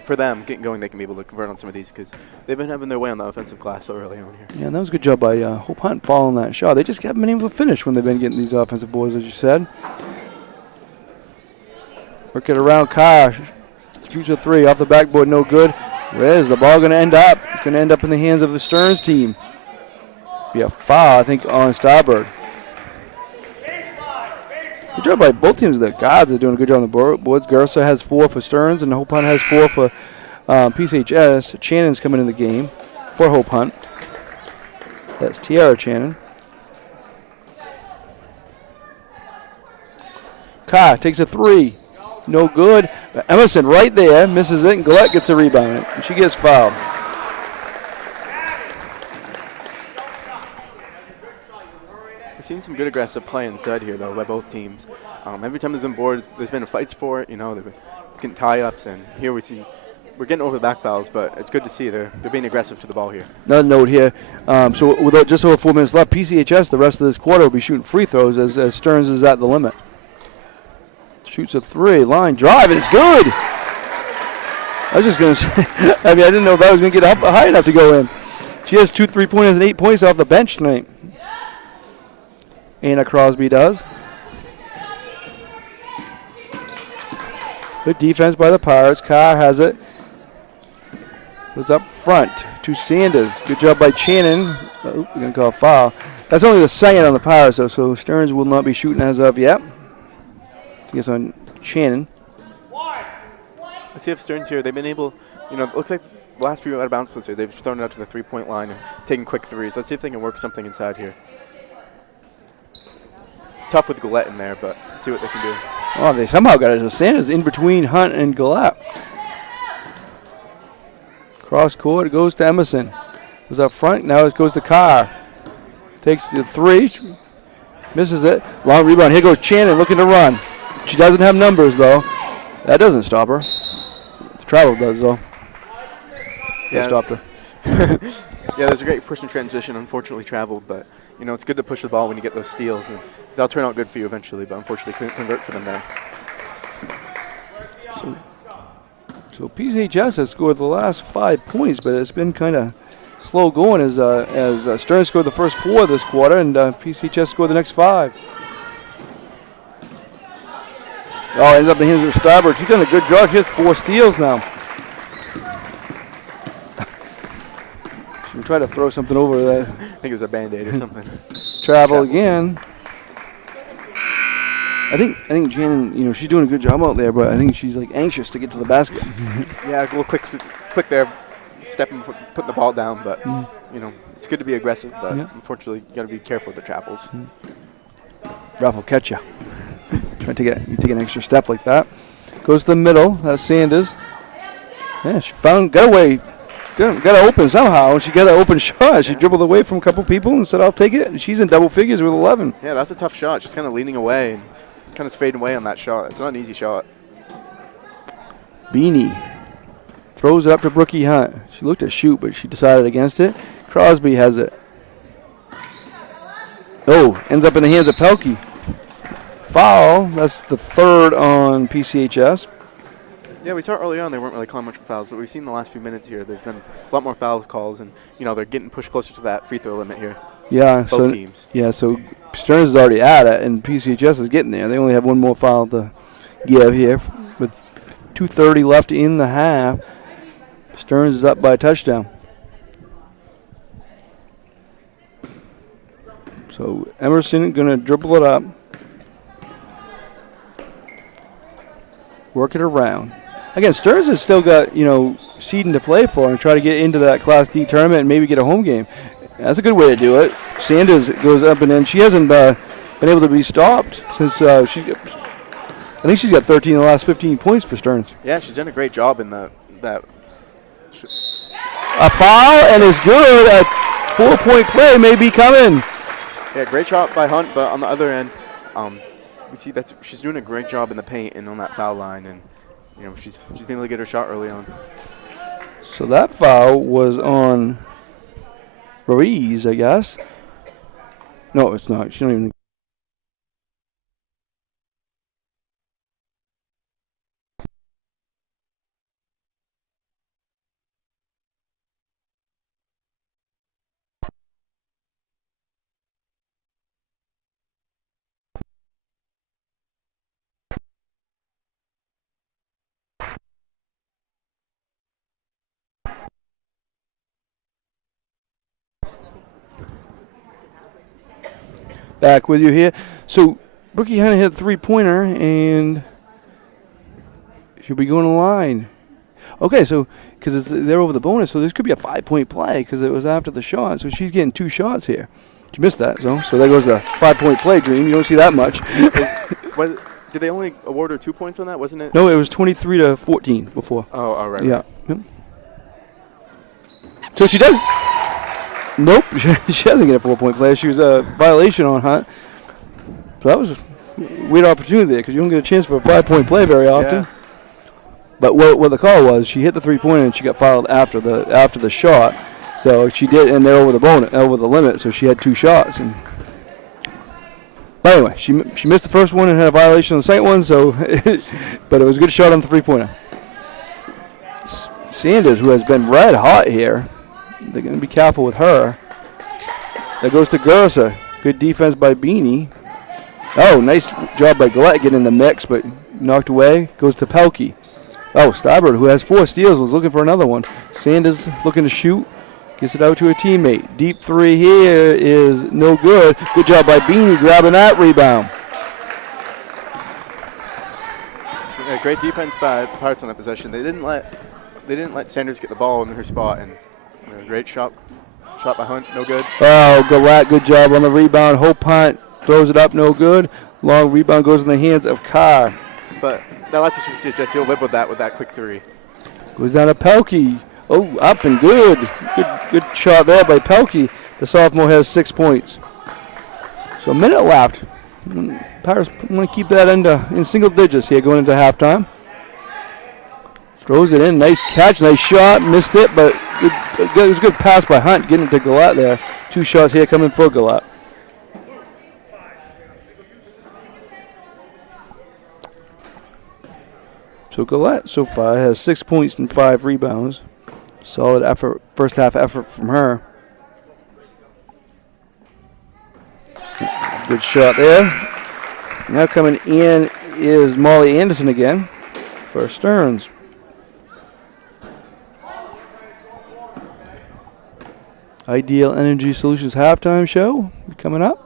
for them, getting going, they can be able to convert on some of these because they've been having their way on the offensive glass so early on here. Yeah, and that was a good job by Hope Hunt following that shot. They just haven't been able to finish when they've been getting these offensive boards, as you said. Work it around Carr. Shoots a 3 off the backboard, no good. Where's the ball going to end up? It's going to end up in the hands of the Stearns team. Be a foul, I think, on Starbird. Good job by both teams. The guards are doing a good job on the boards. Gersa has 4 for Stearns, and Hope Hunt has 4 for PCHS. Channon's coming in the game for Hope Hunt. That's Tiara Channon. Carr takes a 3. No good. Emerson right there, misses it, and Galette gets a rebound, and she gets fouled. We're seeing some good aggressive play inside here, though, by both teams. Every time there's been boards, there's been fights for it. They've been getting tie-ups, and here we're getting over the back fouls, but it's good to see they're being aggressive to the ball here. Another note here. So with just over 4 minutes left, PCHS the rest of this quarter will be shooting free throws as Stearns is at the limit. Shoots a 3, line drive, and it's good. I was just going to say, I didn't know if that was going to get high enough to go in. She has 2 3-pointers and 8 points off the bench tonight. Anna Crosby does. Good defense by the Pirates. Carr has it. Goes up front to Sanders. Good job by Channon. We're going to call a foul. That's only the second on the Pirates, though, so Stearns will not be shooting as of yet. It's on Channon. Let's see if Stearns here, they've been able, it looks like the last few out-of-bounds plays here, they've thrown it out to the 3-point line and taken quick threes. Let's see if they can work something inside here. Tough with Galette in there, but let's see what they can do. Oh, they somehow got it. So Sanders in between Hunt and Galette. Cross court, it goes to Emerson. Goes up front, now it goes to Carr. Takes the 3, misses it. Long rebound, here goes Channon looking to run. She doesn't have numbers, though. That doesn't stop her. The travel does, though. Yeah. That stopped her. Yeah, there's a great push and transition. Unfortunately traveled, but, it's good to push the ball when you get those steals. And they'll turn out good for you eventually, but unfortunately couldn't convert for them there. So PCHS has scored the last 5 points, but it's been kind of slow going as Stearns scored the first 4 this quarter, and PCHS scored the next 5. Oh, ends up in the hands of Starbird. She's done a good job. She has 4 steals now. She'll try to throw something over that. I think it was a Band-Aid or something. Travel again. I think Shannon, she's doing a good job out there, but I think she's like anxious to get to the basket. Yeah, a little quick there, stepping, putting the ball down, but it's good to be aggressive, but unfortunately you got to be careful with the travels. Ralph will catch you. Try to you take an extra step like that. Goes to the middle. That's Sanders. Yeah, she got away. Got to open somehow, and she got an open shot. She dribbled away from a couple people and said, I'll take it. And she's in double figures with 11. Yeah, that's a tough shot. She's kind of leaning away and kind of fading away on that shot. It's not an easy shot. Beanie throws it up to Brookie Hunt. She looked to shoot, but she decided against it. Crosby has it. Oh, ends up in the hands of Pelkey. Foul. That's the third on PCHS. Yeah, we saw early on they weren't really calling much for fouls, but we've seen the last few minutes here there's been a lot more fouls calls, and they're getting pushed closer to that free throw limit here. Yeah, both teams. Yeah, so Stearns is already at it, and PCHS is getting there. They only have one more foul to give here with 2:30 left in the half. Stearns is up by a touchdown. So Emerson going to dribble it up, work it around. Again, Stearns has still got, seeding to play for and try to get into that Class D tournament and maybe get a home game. That's a good way to do it. Sanders goes up and in. She hasn't been able to be stopped since I think she's got 13 of the last 15 points for Stearns. Yeah, she's done a great job in that. A foul and is good. A 4-point play may be coming. Yeah, great shot by Hunt, but on the other end, we see that she's doing a great job in the paint and on that foul line, and she's been able to get her shot early on. So that foul was on Ruiz, I guess. No, it's not. She don't even. Back with you here. So Brookie Hunt hit a 3-pointer and she'll be going to line. Okay, so because they're over the bonus, so this could be a 5-point play because it was after the shot. So she's getting 2 shots here. She missed that, so there goes the 5-point play, Dream. You don't see that much. Did they only award her 2 points on that? Wasn't it? No, it was 23-14 before. Oh, all right. Yeah. Yep. So she does. Nope, she doesn't get a 4-point play. She was a violation on Hunt. So that was a weird opportunity there because you don't get a chance for a 5-point play very often. Yeah. But what the call was, she hit the 3-pointer and she got fouled after the shot. So she did, and they're over the limit. So she had 2 shots. But anyway, she missed the first one and had a violation on the second one. So, but it was a good shot on the 3-pointer. Sanders, who has been red hot here. They're going to be careful with her. That goes to Gersa. Good defense by Beanie. Oh, nice job by Gillette getting in the mix, but knocked away. Goes to Pelkey. Oh, Stybert, who has 4 steals, was looking for another one. Sanders looking to shoot. Gets it out to her teammate. Deep 3 here is no good. Good job by Beanie grabbing that rebound. Yeah, great defense by the Pirates on that possession. They didn't let Sanders get the ball in her spot, and great shot by Hunt, no good. Oh, Gillette, good job on the rebound. Hope Hunt throws it up, no good. Long rebound goes in the hands of Carr. But that last one, just he'll live with that quick 3. Goes down to Pelkey. Oh, up and good. Good shot there by Pelkey. The sophomore has 6 points. So a minute left. Pirates want to keep that in single digits here going into halftime. Throws it in. Nice catch. Nice shot. Missed it, but it was a good pass by Hunt getting it to Gillette there. 2 shots here coming for Gillette. So Gillette so far has 6 points and 5 rebounds. Solid effort, first half effort from her. Good shot there. Now coming in is Molly Anderson again for Stearns. Ideal Energy Solutions halftime show coming up.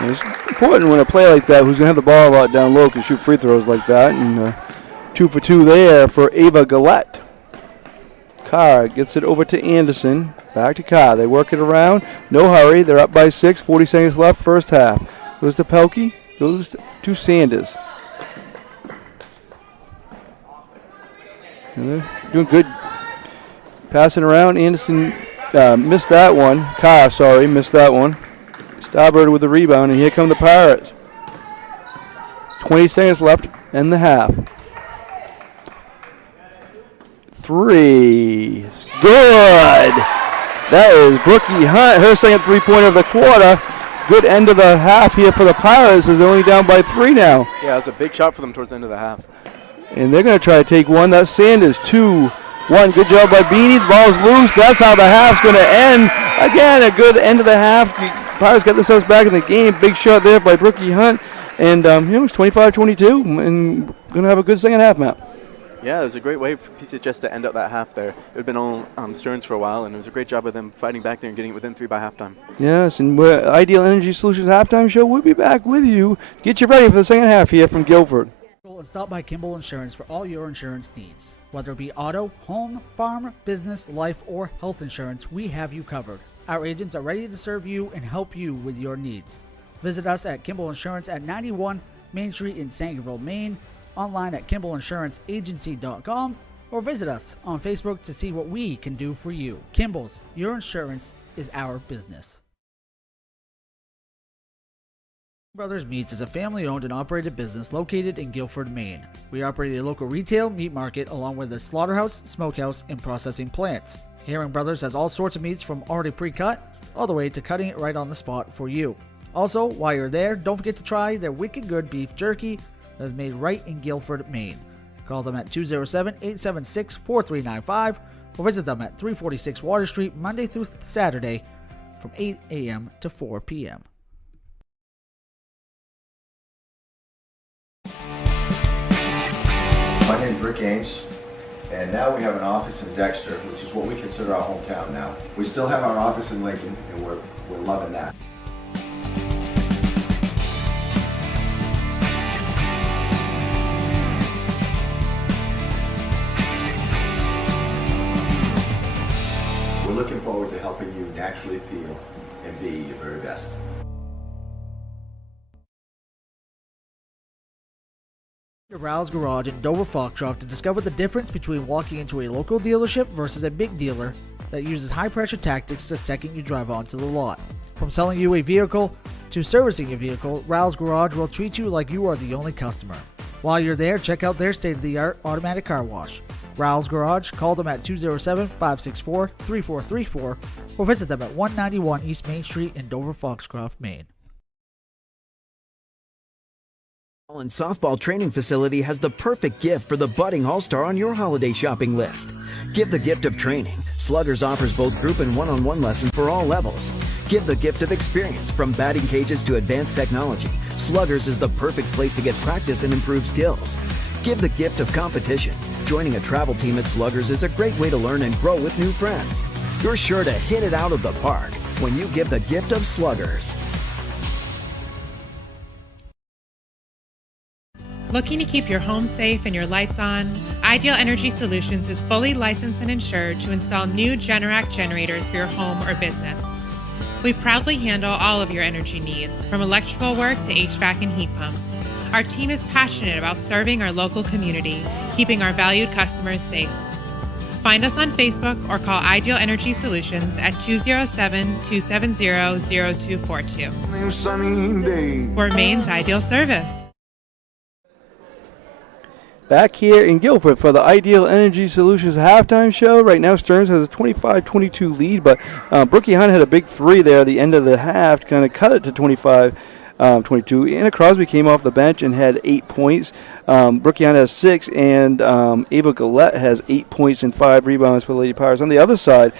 And it's important when a player like that, who's going to have the ball a lot down low, can shoot free throws like that. And 2 for 2 there for Ava Gillette. Carr gets it over to Anderson. Back to Carr. They work it around. No hurry. They're up by 6. 40 seconds left. First half. Goes to Pelkey. Goes to Sanders. And they're doing good passing around. Anderson missed that one. Carr, sorry, missed that one. Starbird with the rebound, and here come the Pirates. 20 seconds left in the half. 3. Good. That is Brookie Hunt, her second three-pointer of the quarter. Good end of the half here for the Pirates, as they're only down by 3 now. Yeah, it was a big shot for them towards the end of the half. And they're going to try to take one. That's Sanders. 2-1. Good job by Beanie. The ball's loose. That's how the half's going to end. Again, a good end of the half. The Pirates got themselves back in the game. Big shot there by Brookie Hunt. And it was 25-22. And going to have a good second half, Matt. Yeah, it was a great way for PCHS to end up that half there. It had been all Stearns for a while, and it was a great job of them fighting back there and getting it within 3 by halftime. Yes, and we're Ideal Energy Solutions halftime show. We'll be back with you. Get you ready for the second half here from Guilford. And stop by Kimball Insurance for all your insurance needs. Whether it be auto, home, farm, business, life, or health insurance, we have you covered. Our agents are ready to serve you and help you with your needs. Visit us at Kimball Insurance at 91 Main Street in Sangerville, Maine, online at KimballInsuranceAgency.com, or visit us on Facebook to see what we can do for you. Kimball's, your insurance is our business. Brothers Meats is a family-owned and operated business located in Guilford, Maine. We operate a local retail meat market along with a slaughterhouse, smokehouse, and processing plants. Herring Brothers has all sorts of meats from already pre-cut all the way to cutting it right on the spot for you. Also, while you're there, don't forget to try their wicked good beef jerky that is made right in Guilford, Maine. Call them at 207-876-4395 or visit them at 346 Water Street Monday through Saturday from 8 a.m. to 4 p.m. My name is Rick Ames, and now we have an office in Dexter, which is what we consider our hometown now. We still have our office in Lincoln, and we're loving that. We're looking forward to helping you naturally feel and be your very best. Rouse Garage in Dover Foxcroft to discover the difference between walking into a local dealership versus a big dealer that uses high-pressure tactics the second you drive onto the lot. From selling you a vehicle to servicing your vehicle, Rouse Garage will treat you like you are the only customer. While you're there, check out their state-of-the-art automatic car wash. Rouse Garage, call them at 207-564-3434 or visit them at 191 East Main Street in Dover Foxcroft, Maine. And softball training facility has the perfect gift for the budding all-star on your holiday shopping list. Give the gift of training. Sluggers offers both group and one-on-one lessons for all levels. Give the gift of experience. From batting cages to advanced technology, Sluggers is the perfect place to get practice and improve skills. Give the gift of competition. Joining a travel team at Sluggers is a great way to learn and grow with new friends. You're sure to hit it out of the park when you give the gift of Sluggers. Looking to keep your home safe and your lights on? Ideal Energy Solutions is fully licensed and insured to install new Generac generators for your home or business. We proudly handle all of your energy needs, from electrical work to HVAC and heat pumps. Our team is passionate about serving our local community, keeping our valued customers safe. Find us on Facebook or call Ideal Energy Solutions at 207-270-0242. We're Maine's ideal service. Back here in Guilford for the Ideal Energy Solutions halftime show. Right now, Stearns has a 25-22 lead, but Brookie Hunt had a big three there at the end of the half to kind of cut it to 25-22. Anna Crosby came off the bench and had 8 points. Brookie Hunt has 6, and Ava Gillette has 8 points and 5 rebounds for the Lady Pirates. On the other side,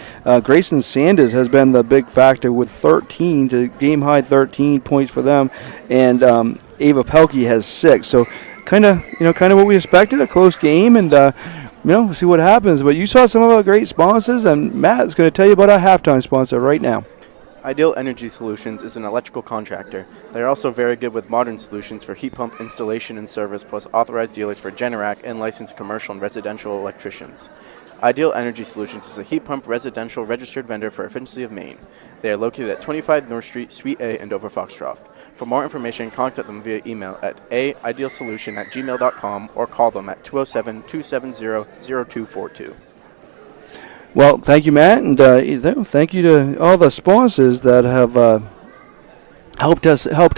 Grayson Sanders has been the big factor with 13 to game-high 13 points for them, and Ava Pelkey has 6. So kind of what we expected, a close game, and we'll see what happens. But you saw some of our great sponsors, and Matt's going to tell you about our halftime sponsor right now. Ideal Energy Solutions is an electrical contractor. They are also very good with modern solutions for heat pump installation and service, plus authorized dealers for Generac and licensed commercial and residential electricians. Ideal Energy Solutions is a heat pump residential registered vendor for Efficiency of Maine. They are located at 25 North Street, Suite A in Dover Foxcroft. For more information, contact them via email at aidealsolution@gmail.com or call them at 207-270-0242. Well, thank you, Matt, and thank you to all the sponsors that have helped us out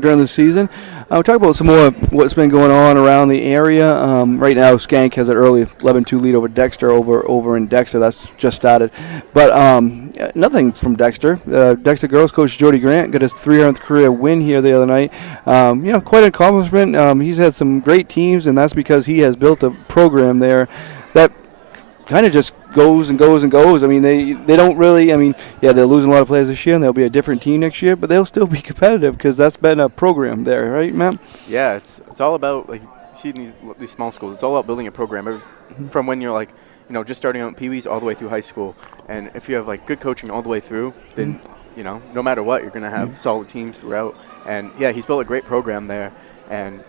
during the season. We'll talk about some more of what's been going on around the area. Right now, Skank has an early 11-2 lead over Dexter over in Dexter. That's just started. But nothing from Dexter. Dexter girls coach Jody Grant got his 300th career win here the other night. Quite an accomplishment. He's had some great teams, and that's because he has built a program there that kind of just goes and goes and goes. I mean, they don't really, they're losing a lot of players this year, and they'll be a different team next year, but they'll still be competitive because that's been a program there, right, Matt? Yeah, it's all about, like, you see in these small schools, it's all about building a program from when you're, like, just starting out in Pee-wees all the way through high school. And if you have, like, good coaching all the way through, then, no matter what, you're going to have solid teams throughout. And, yeah, he's built a great program there. And,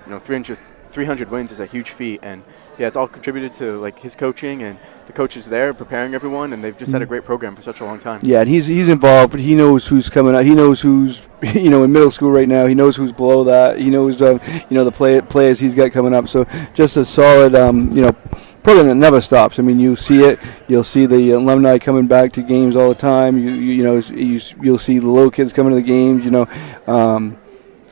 300 wins is a huge feat. And, yeah, it's all contributed to, like, his coaching and the coaches there preparing everyone, and they've just had a great program for such a long time. Yeah, and he's involved. He knows who's coming out. He knows who's in middle school right now. He knows who's below that. He knows the players he's got coming up. So just a solid program that never stops. I mean, you see it. You'll see the alumni coming back to games all the time. You'll see the little kids coming to the games.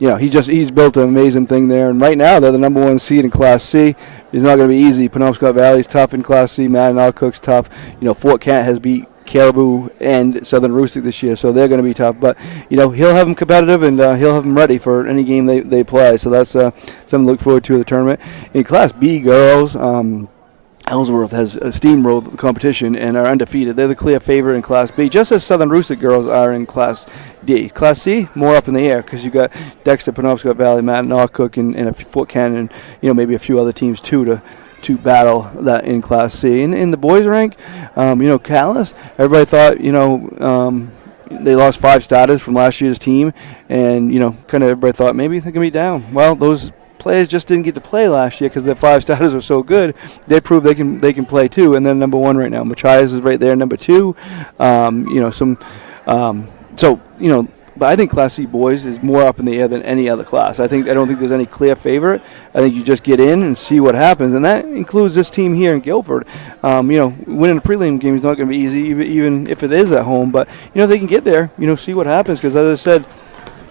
He's built an amazing thing there. And right now they're the number 1 seed in Class C. It's not going to be easy. Penobscot Valley's tough in Class C. Madden-Alcook's tough. Fort Kent has beat Caribou and Southern Rustic this year, so they're going to be tough. But, he'll have them competitive, and he'll have them ready for any game they play. So that's something to look forward to in the tournament. In Class B girls, Ellsworth has steamrolled the competition and are undefeated. They're the clear favorite in Class B, just as Southern Rustic girls are in Class D. Class C, more up in the air because you got Dexter, Penobscot Valley, Madden-Alcook, and Fort Kent, and maybe a few other teams too to battle that in Class C. And in the boys rank, Callis, everybody thought they lost 5 starters from last year's team, and kind of everybody thought maybe they're gonna be down. Well, those players just didn't get to play last year because their 5 starters were so good. They proved they can play too, and they're number 1 right now. Machias is right there, number 2. But I think Class C boys is more up in the air than any other class. I don't think there's any clear favorite. I think you just get in and see what happens, and that includes this team here in Guilford. Winning a prelim game is not going to be easy, even if it is at home. But they can get there. See what happens, because as I said,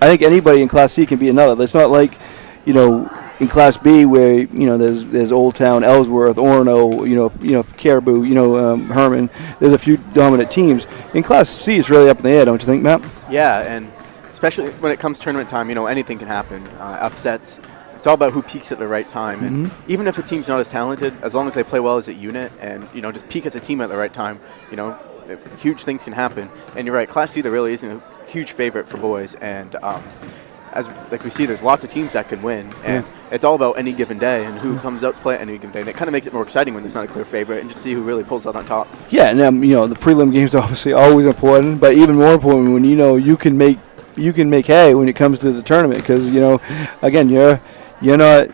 I think anybody in Class C can be another. It's not like in Class B where there's Old Town, Ellsworth, Orono, Caribou, Herman. There's a few dominant teams. In Class C, it's really up in the air, don't you think, Matt? Yeah, and especially when it comes tournament time, anything can happen. Upsets. It's all about who peaks at the right time. And even if a team's not as talented, as long as they play well as a unit and just peak as a team at the right time, huge things can happen. And you're right, Class C there really isn't a huge favorite for boys, and as like we see, there's lots of teams that can win, and it's all about any given day and who comes out to play at any given day. And it kind of makes it more exciting when there's not a clear favorite, and just see who really pulls out on top. Yeah, and the prelim games are obviously always important, but even more important when you can make hay when it comes to the tournament, because again, you're not.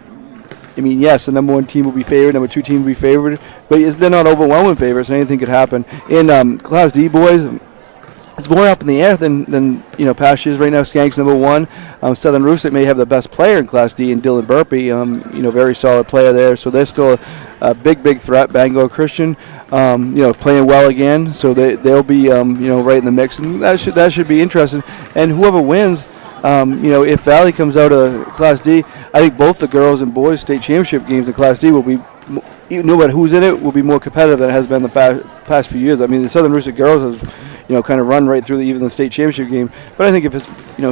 Yes, the number 1 team will be favored, number 2 team will be favored, but they're not overwhelming favorites. So anything could happen. In Class D boys, it's more up in the air than past years. Right now, Skank's number 1. Southern Rustic may have the best player in Class D in Dylan Burpee. Very solid player there. So they're still a big threat. Bangor Christian, playing well again. So they'll be right in the mix, and that should be interesting. And whoever wins, if Valley comes out of Class D, I think both the girls and boys state championship games in Class D will be. No matter who's in it, will be more competitive than it has been the past few years. The Southern Rustic girls has, kind of run right through even the state championship game. But I think if it's,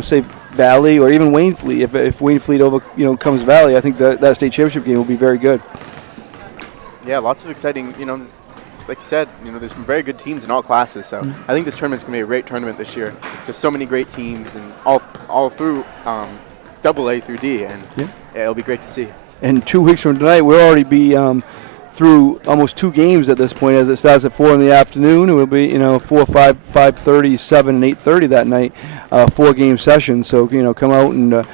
say Valley or even Waynefleet, if Waynefleet comes Valley, I think that state championship game will be very good. Yeah, lots of exciting. Like you said, there's some very good teams in all classes. So I think this tournament's gonna be a great tournament this year. Just so many great teams, and all through AA through D, and it'll be great to see. And 2 weeks from tonight, we'll already be through almost 2 games at this point, as it starts at 4 in the afternoon. It will be 4, 5, 5:30, 7, and 8:30 that night, 4-game session. So come out and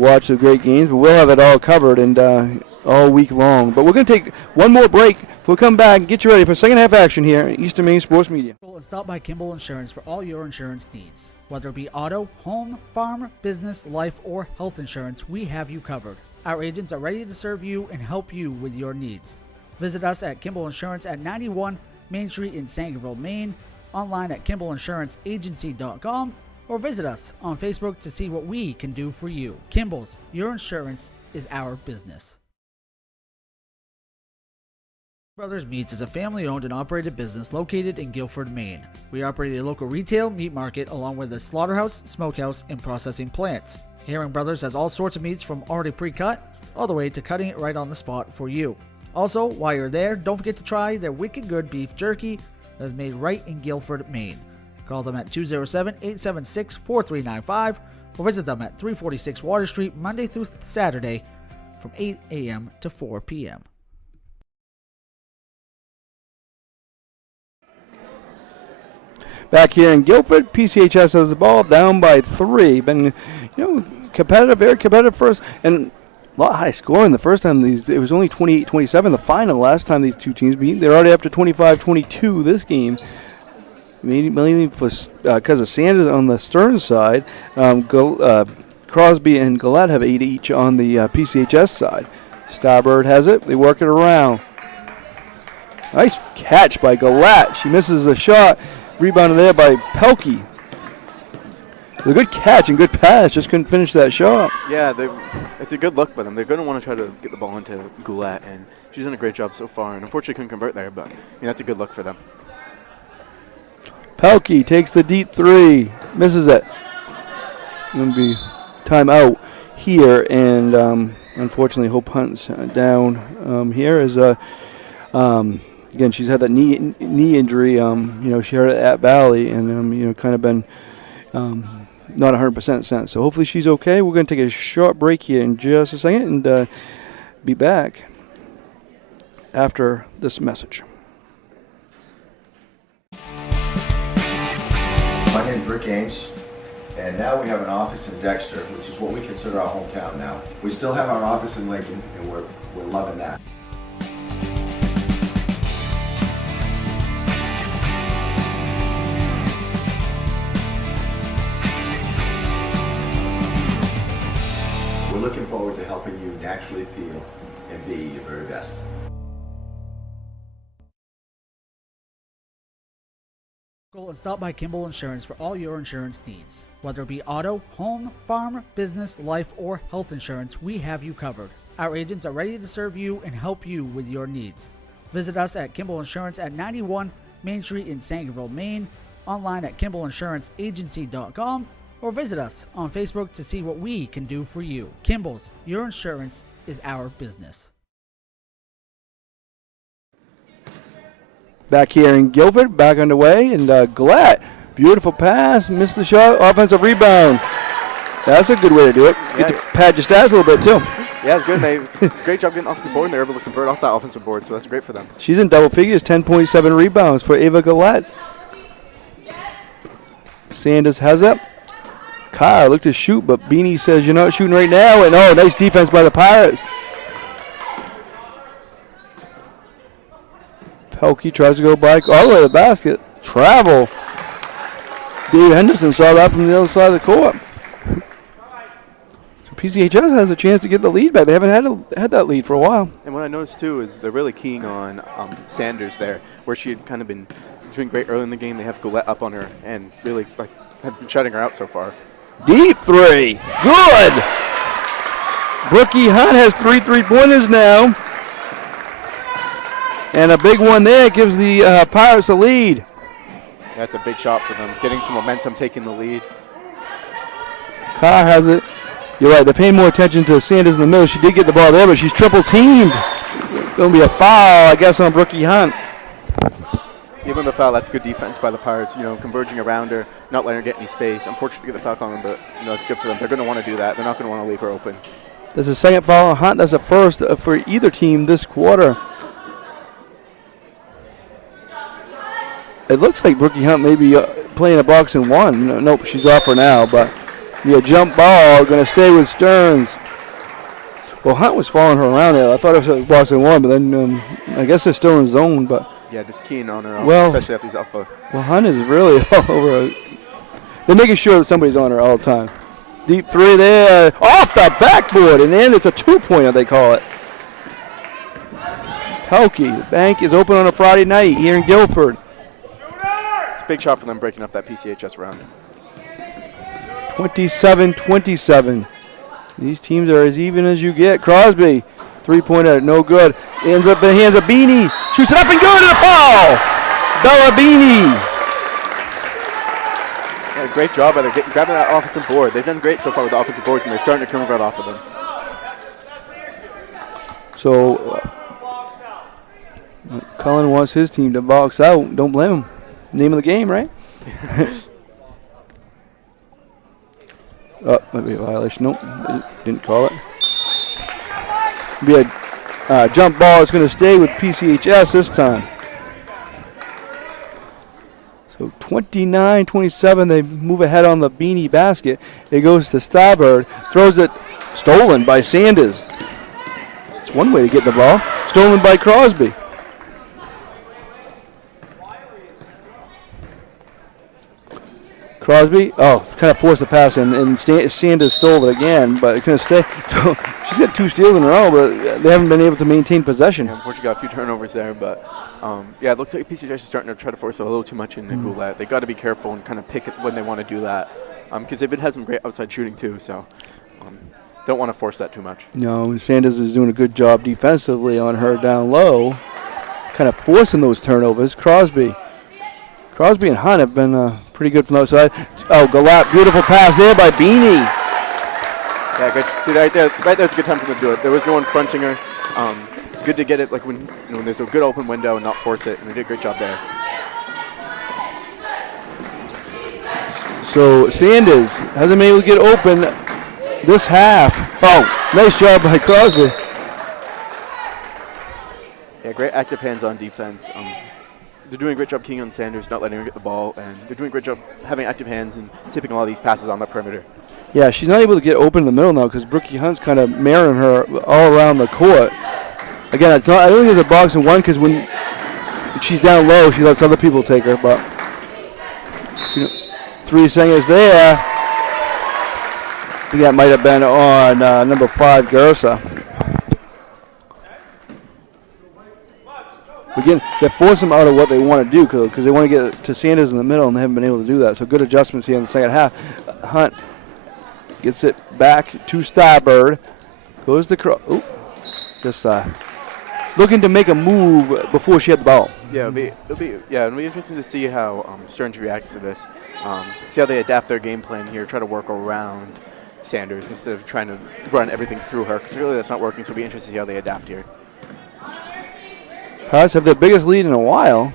watch the great games. But we'll have it all covered and all week long. But we're going to take one more break. We'll come back and get you ready for second half action here at Eastern Maine Sports Media. And stop by Kimball Insurance for all your insurance needs. Whether it be auto, home, farm, business, life, or health insurance, we have you covered. Our agents are ready to serve you and help you with your needs. Visit us at Kimball Insurance at 91 Main Street in Sangerville, Maine, online at KimballInsuranceAgency.com, or visit us on Facebook to see what we can do for you. Kimball's, your insurance is our business. Brothers Meats is a family-owned and operated business located in Guilford, Maine. We operate a local retail meat market along with a slaughterhouse, smokehouse, and processing plants. Herring Brothers has all sorts of meats from already pre-cut all the way to cutting it right on the spot for you. Also, while you're there, don't forget to try their wicked good beef jerky that is made right in Guilford, Maine. Call them at 207-876-4395 or visit them at 346 Water Street Monday through Saturday from 8 a.m. to 4 p.m. Back here in Guilford, PCHS has the ball down by 3. Been, competitive, very competitive first, and a lot high scoring the first time. It was only 28-27 the final last time these two teams meet. They're already up to 25-22 this game. Mainly because of Sanders on the Stearns side. Crosby and Gillette have 8 each on the PCHS side. Starbird has it. They work it around. Nice catch by Gillette. She misses the shot. Rebounded there by Pelkey. A good catch and good pass. Just couldn't finish that shot. Yeah, it's a good look by them. They're going to want to try to get the ball into Goulet, and she's done a great job so far. And unfortunately couldn't convert there, but that's a good look for them. Pelkey takes the deep 3. Misses it. Going to be timeout here, and unfortunately Hope Hunt's down here as again, she's had that knee injury. She hurt it at Valley, and kind of been not 100% since. So hopefully she's okay. We're going to take a short break here in just a second and be back after this message. My name is Rick Ames, and now we have an office in Dexter, which is what we consider our hometown now. We still have our office in Lincoln, and we're loving that. We're looking forward to helping you naturally feel and be your very best. And stop by Kimball Insurance for all your insurance needs. Whether it be auto, home, farm, business, life, or health insurance, we have you covered. Our agents are ready to serve you and help you with your needs. Visit us at Kimball Insurance at 91 Main Street in Sangerville, Maine, online at KimballInsuranceAgency.com, or visit us on Facebook to see what we can do for you. Kimball's, your insurance is our business. Back here in Guilford, back underway, and Gillette, beautiful pass, missed the shot, offensive rebound. That's a good way to do it. Get to pad your stats a little bit too. Yeah, it's good. Great job getting off the board, and they're able to convert off that offensive board, so that's great for them. She's in double figures, 10.7 rebounds for Ava Gillette. Sanders has it. Kyle looked to shoot, but Beanie says you're not shooting right now, and nice defense by the Pirates. Pelkey tries to go by all the way to the basket. Travel. Dave Henderson saw that from the other side of the court. So PCHS has a chance to get the lead back. They haven't had that lead for a while. And what I noticed too is they're really keying on Sanders there, where she had kind of been doing great early in the game. They have Goulet up on her and really have been shutting her out so far. Deep 3. Good. Brookie Hunt has 3 3-pointers now. And a big one there gives the Pirates a lead. That's a big shot for them, getting some momentum, taking the lead. Carr has it. You're right, they're paying more attention to Sanders in the middle. She did get the ball there, but she's triple teamed. Going to be a foul, I guess, on Brookie Hunt. Even the foul, that's good defense by the Pirates, converging around her, not letting her get any space. Unfortunately, get the foul on them, but it's good for them. They're going to want to do that. They're not going to want to leave her open. There's a second foul on Hunt. That's the first for either team this quarter. it looks like Brookie Hunt may be playing a box and one. Nope, she's off for now, but yeah, jump ball going to stay with Stearns. Well, Hunt was following her around there. I thought it was box and one, but then I guess they're still in zone. But Yeah, just keen on her, Well- especially after he's alpha. well, Hunt is really all over. They're making sure that somebody's on her all the time. Deep three there, off the backboard, and then it's a two-pointer, they call it. Pelkey, the bank is open on a Friday night here in Guilford. It's a big shot for them breaking up that PCHS round. 27-27. These teams are as even as you get. Crosby, three-pointer, no good. Ends up in the hands of Beanie. Shoots it up and good, and a foul! Bella Beanie. Yeah, great job by them grabbing that offensive board. They've done great so far with the offensive boards, and they're starting to convert off of them. So, Cullen wants his team to box out. Don't blame him. Name of the game, right? Might be a violation. Nope, didn't call it. Be a jump ball. It's going to stay with PCHS this time. So 29-27, they move ahead on the Beanie basket. It goes to Starbird. Throws it, stolen by Sanders. It's one way to get the ball. Stolen by Crosby. Crosby, kind of forced the pass, and Sanders stole it again, but it couldn't stay. So she's got two steals in a row, but they haven't been able to maintain possession. Yeah, unfortunately, got a few turnovers there, but yeah, it looks like PCHS is starting to try to force it a little too much in the Goulet. They got to be careful and kind of pick it when they want to do that, because they've had some great outside shooting too. So don't want to force that too much. No, Sanders is doing a good job defensively on her down low, kind of forcing those turnovers. Crosby and Hunt have been pretty good from the outside. Oh, Galat, beautiful pass there by Beanie. Yeah, good. See right there's a good time for them to do it. There was no one fronting her. Good to get it like when there's a good open window and not force it, and they did a great job there. So Sanders hasn't been able to get open this half. Oh, nice job by Crosby. Yeah, great active hands on defense. They're doing a great job keying on Sanders, not letting her get the ball, and they're doing a great job having active hands and tipping a lot of these passes on the perimeter. Yeah, she's not able to get open in the middle now because Brookie Hunt's kind of marrying her all around the court. Again, I don't think it's a box and one because when she's down low, she lets other people take her, but 3 seconds there. I think that might have been on number 5, Garza. Again, they force them out of what they want to do because they want to get to Sanders in the middle, and they haven't been able to do that. So good adjustments here in the second half. Hunt gets it back to Starbird. Goes to just looking to make a move before she had the ball. Yeah, it'll be interesting to see how Stearns reacts to this. See how they adapt their game plan here, try to work around Sanders instead of trying to run everything through her, because really that's not working. So it'll be interesting to see how they adapt here. Pirates have their biggest lead in a while,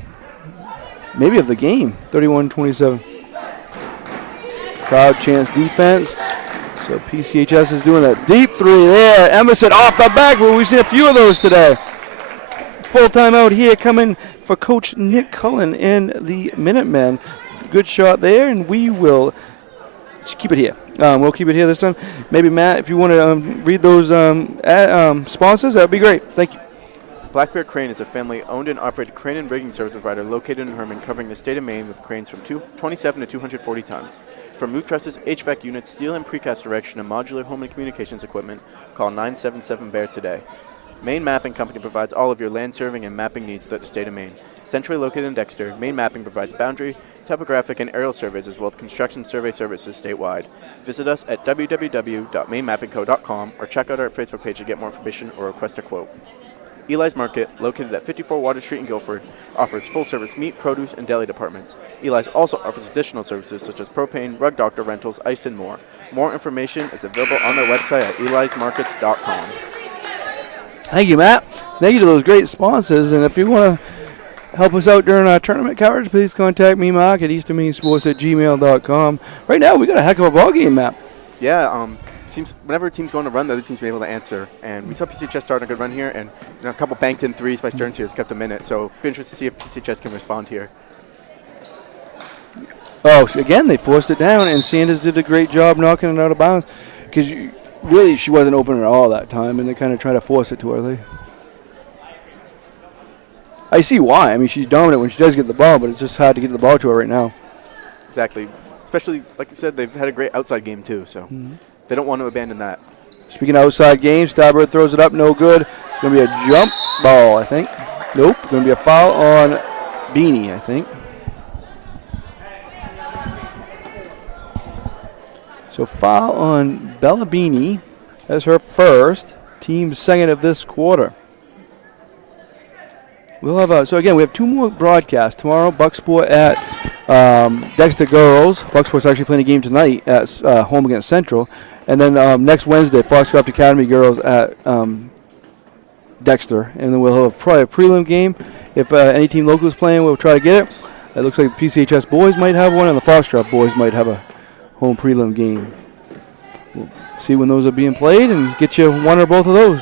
maybe of the game, 31-27. Crowd chants defense. So PCHS is doing that deep three there. Emerson off the backboard. We've seen a few of those today. Full time out here coming for Coach Nick Cullen and the Minutemen. Good shot there, and we will keep it here. We'll keep it here this time. Maybe, Matt, if you want to read those sponsors, that would be great. Thank you. Black Bear Crane is a family-owned and operated crane and rigging service provider located in Herman, covering the state of Maine with cranes from 27 to 240 tons. From roof trusses, HVAC units, steel and precast erection, and modular home and communications equipment, call 977-BEAR today. Maine Mapping Company provides all of your land surveying and mapping needs throughout the state of Maine. Centrally located in Dexter, Maine Mapping provides boundary, topographic, and aerial surveys as well as construction survey services statewide. Visit us at www.mainemappingco.com or check out our Facebook page to get more information or request a quote. Eli's Market, located at 54 Water Street in Guilford, offers full-service meat, produce, and deli departments. Eli's also offers additional services such as propane, rug doctor rentals, ice, and more. More information is available on their website at elismarkets.com. Thank you, Matt. Thank you to those great sponsors. And if you want to help us out during our tournament coverage, please contact me, Mark, at easternmainesports@gmail.com. Right now, we got a heck of a ball game, Matt. Yeah, seems whenever a team's going to run, the other team's been able to answer. And we saw PCHS starting a good run here, and a couple banked in threes by Stearns here has kept them in it. So it'll be interesting to see if PCHS can respond here. Oh, again, they forced it down, and Sanders did a great job knocking it out of bounds because really she wasn't open at all that time, and they kind of tried to force it to her. I see why. I mean, she's dominant when she does get the ball, but it's just hard to get the ball to her right now. Exactly. Especially, like you said, they've had a great outside game, too, so they don't want to abandon that. Speaking of outside game, Starbird throws it up, no good. Going to be a jump ball, I think. Nope, going to be a foul on Beanie, I think. So foul on Bella Beanie. That's her first, team second of this quarter. We'll have so again, we have 2 more broadcasts tomorrow. Bucksport at Dexter Girls. Bucksport's actually playing a game tonight at home against Central. And then next Wednesday, Foxcroft Academy Girls at Dexter. And then we'll have probably a prelim game. If any team local is playing, we'll try to get it. It looks like the PCHS boys might have one, and the Foxcroft boys might have a home prelim game. We'll see when those are being played and get you one or both of those.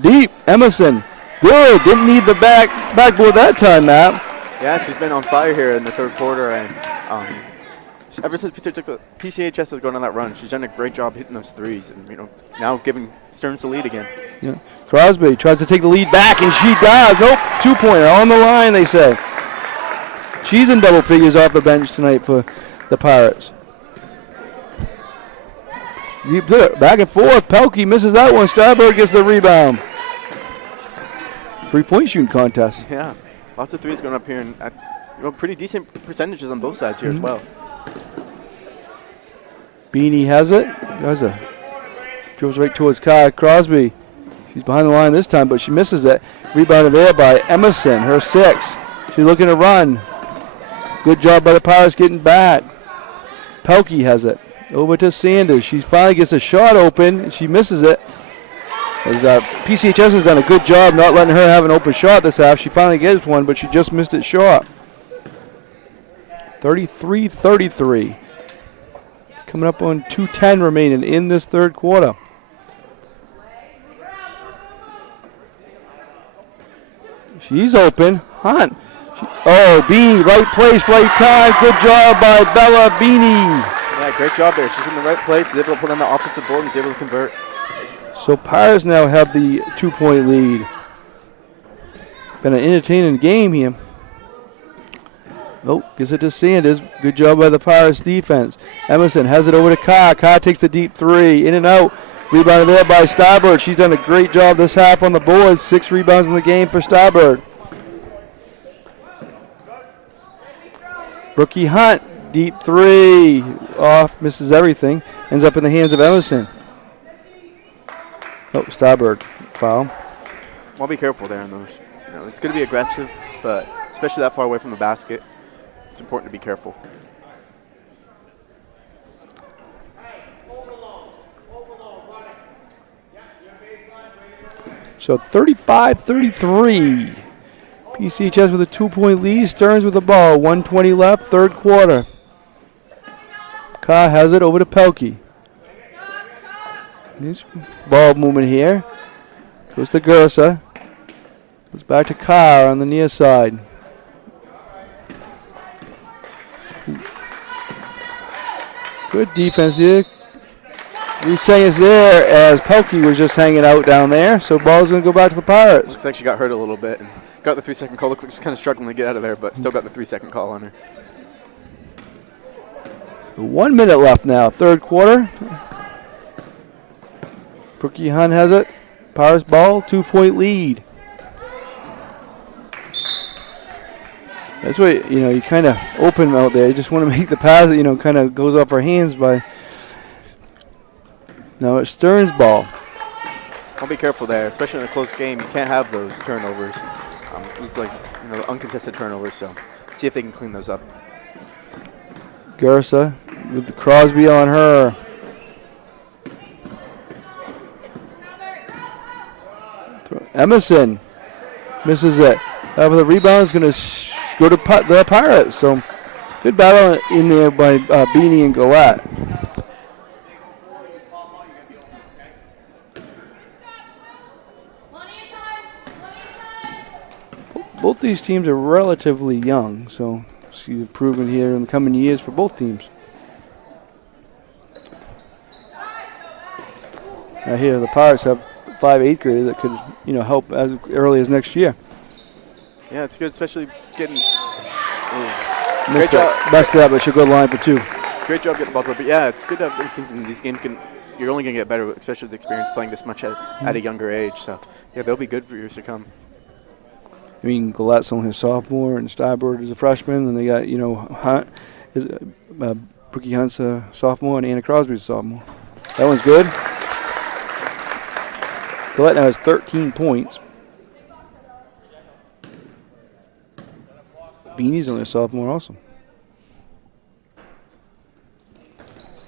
Deep, Emerson. Good. Didn't need the backboard that time, Matt. Yeah, she's been on fire here in the third quarter, and ever since PCHS has gone on that run, she's done a great job hitting those threes, and now giving Stearns the lead again. Yeah. Crosby tries to take the lead back, and she does. Nope, 2-pointer on the line, they say. She's in double figures off the bench tonight for the Pirates. Back and forth. Pelkey misses that one. Starbird gets the rebound. 3-point shooting contest. Yeah, lots of threes going up here, and pretty decent percentages on both sides here as well. Beanie has it. Dribbles right towards Kai Crosby. She's behind the line this time, but she misses it. Rebounded there by Emerson, her 6. She's looking to run. Good job by the Pirates getting back. Pelkey has it. Over to Sanders. She finally gets a shot open, and she misses it. As PCHS has done a good job not letting her have an open shot this half. She finally gets one, but she just missed it short. 33-33. Coming up on 2:10 remaining in this third quarter. She's open. Hunt. Beanie, right place, right time. Good job by Bella Beanie. Yeah, great job there. She's in the right place. She's able to put on the offensive board and is able to convert. So Pirates now have the 2-point lead. Been an entertaining game here. Gives it to Sanders. Good job by the Pirates defense. Emerson has it over to Carr. Carr takes the deep 3. In and out. Rebounded there by Starbird. She's done a great job this half on the board. 6 rebounds in the game for Starbird. Brookie Hunt. Deep 3. Off. Misses everything. Ends up in the hands of Emerson. Starbird foul. Well, be careful there in those. It's going to be aggressive, but especially that far away from the basket, it's important to be careful. So 35-33. PCHS with a 2-point lead. Stearns with the ball. 1:20 left, third quarter. Carr has it over to Pelkey. Nice ball movement here. Goes to Gersa. Goes back to Carr on the near side. Good defense here. 3 seconds there as Pelkey was just hanging out down there. So ball's going to go back to the Pirates. Looks like she got hurt a little bit and got the 3-second call. Looks like she's kind of struggling to get out of there, but still got the 3-second call on her. 1 minute left now, third quarter. Brookie Hunt has it. Pirates ball, 2-point lead. That's what, you kind of open out there. You just want to make the pass that, kind of goes off our hands by. Now it's Stearns ball. I'll be careful there, especially in a close game. You can't have those turnovers. It's like, uncontested turnovers, so see if they can clean those up. Gersa with the Crosby on her. Emerson misses it. The rebound is going to go to the Pirates. So good battle in there by Beanie and Galette. Both these teams are relatively young, so see improvement here in the coming years for both teams. Now here, the Pirates have 5 8th graders that could, help as early as next year. Yeah, it's good, especially getting. Messed up, but she'll go line for 2. Great job getting the ball to her. But yeah, it's good to have teams in these games. You're only going to get better, especially with experience playing this much at a younger age. So yeah, they'll be good for years to come. I mean, Galette's only a sophomore, and Steinberg is a freshman, and they got Hunt, Brookie Hunt's a sophomore, and Anna Crosby's a sophomore. That one's good. Galette now has 13 points. Beanie's only a sophomore also.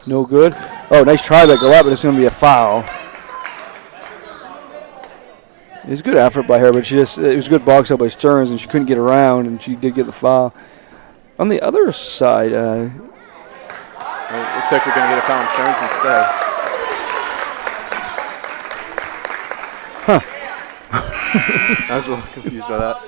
No good. Oh, nice try by Galette, but it's going to be a foul. It was a good effort by her, but it was a good box out by Stearns, and she couldn't get around, and she did get the foul. On the other side, well, it looks like we're going to get a foul on Stearns instead. Huh. I was a little confused by that.